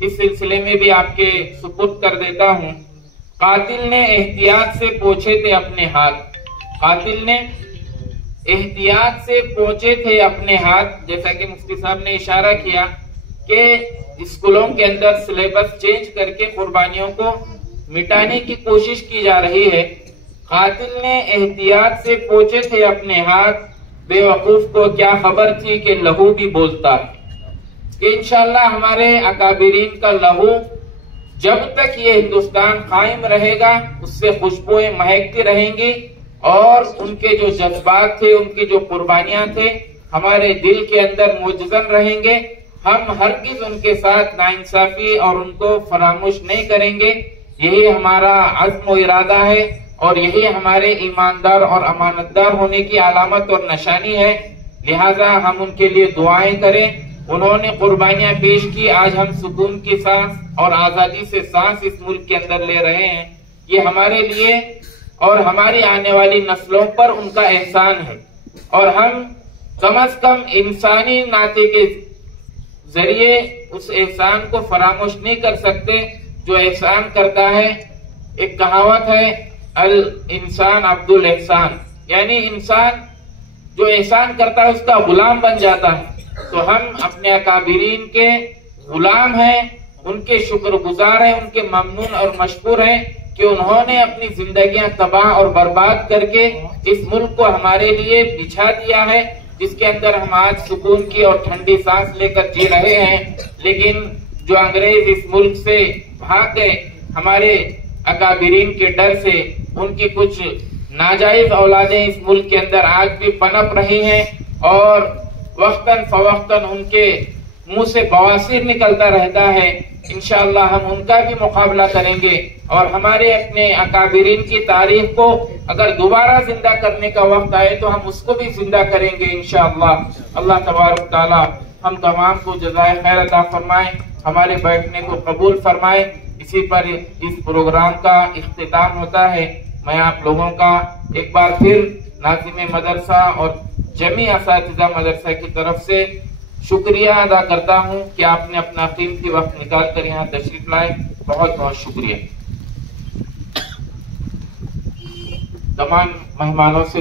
इस सिलसिले में भी आपके सुपुर्द कर देता हूँ। कातिल ने एहतियात से पोंछे थे अपने हाथ, कातिल ने एहतियात से पोंछे थे अपने हाथ। जैसा कि मुफ्ती साहब ने इशारा किया कि कि स्कूलों के अंदर सिलेबस चेंज करके कुर्बानियों को मिटाने की कोशिश की जा रही है। कातिल ने एहतियात से पोंछे थे अपने हाथ, बेवकूफ को क्या खबर थी कि लहू भी बोलता है। कि इंशाअल्लाह हमारे अकाबिरीन का लहू जब तक ये हिंदुस्तान कायम रहेगा उससे खुशबुएं महकती रहेंगी और उनके जो जज्बात थे, उनकी जो कुर्बानियां थे हमारे दिल के अंदर मुजज़्ज़म रहेंगे। हम हरगिज़ उनके साथ नाइंसाफी और उनको फरामोश नहीं करेंगे। यही हमारा अज़्म व इरादा है और यही हमारे ईमानदार और अमानतदार होने की अलामत और निशानी है। लिहाजा हम उनके लिए दुआएं करें। उन्होंने कुर्बानियां पेश की, आज हम सुकून की सांस और आजादी से सांस इस मुल्क के अंदर ले रहे हैं। ये हमारे लिए और हमारी आने वाली नस्लों पर उनका एहसान है और हम कम से कम इंसानी नाते के जरिए उस एहसान को फरामोश नहीं कर सकते। जो एहसान करता है, एक कहावत है अल इंसान अब्दुल एहसान, यानी इंसान जो एहसान करता है उसका गुलाम बन जाता है। तो हम अपने अकाबिरीन के गुलाम हैं, उनके शुक्रगुजार हैं, उनके ममनून और मशकूर हैं कि उन्होंने अपनी जिंदगियां तबाह और बर्बाद करके इस मुल्क को हमारे लिए बिछा दिया है, जिसके अंदर हम आज सुकून की और ठंडी सांस लेकर जी रहे हैं। लेकिन जो अंग्रेज इस मुल्क से भाग गए, हमारे अकाबिरीन के डर से उनकी कुछ नाजायज औलादें इस मुल्क के अंदर आज भी पनप रही हैं और वक्तन फवक्तन उनके मुंह से बवासीर निकलता रहता है। इंशाअल्लाह हम उनका भी मुकाबला करेंगे और हमारे अपने अकाबिरीन की तारीख को अगर दोबारा जिंदा करने का वक्त आए तो हम उसको भी जिंदा करेंगे इंशाअल्लाह। अल्लाह तबारक तआला हम तमाम को जज़ाए खैर अता फरमाए, हमारे बैठने को कबूल फरमाए। इसी पर इस प्रोग्राम का इख्तिताम होता है। मैं आप लोगों का एक बार फिर नाज़िम मदरसा और जमी असातिज़ा मदरसा की तरफ से शुक्रिया अदा करता हूं कि आपने अपना कीमती वक्त निकाल कर यहाँ तशरीफ लाए। बहुत बहुत शुक्रिया। तमाम मेहमानों से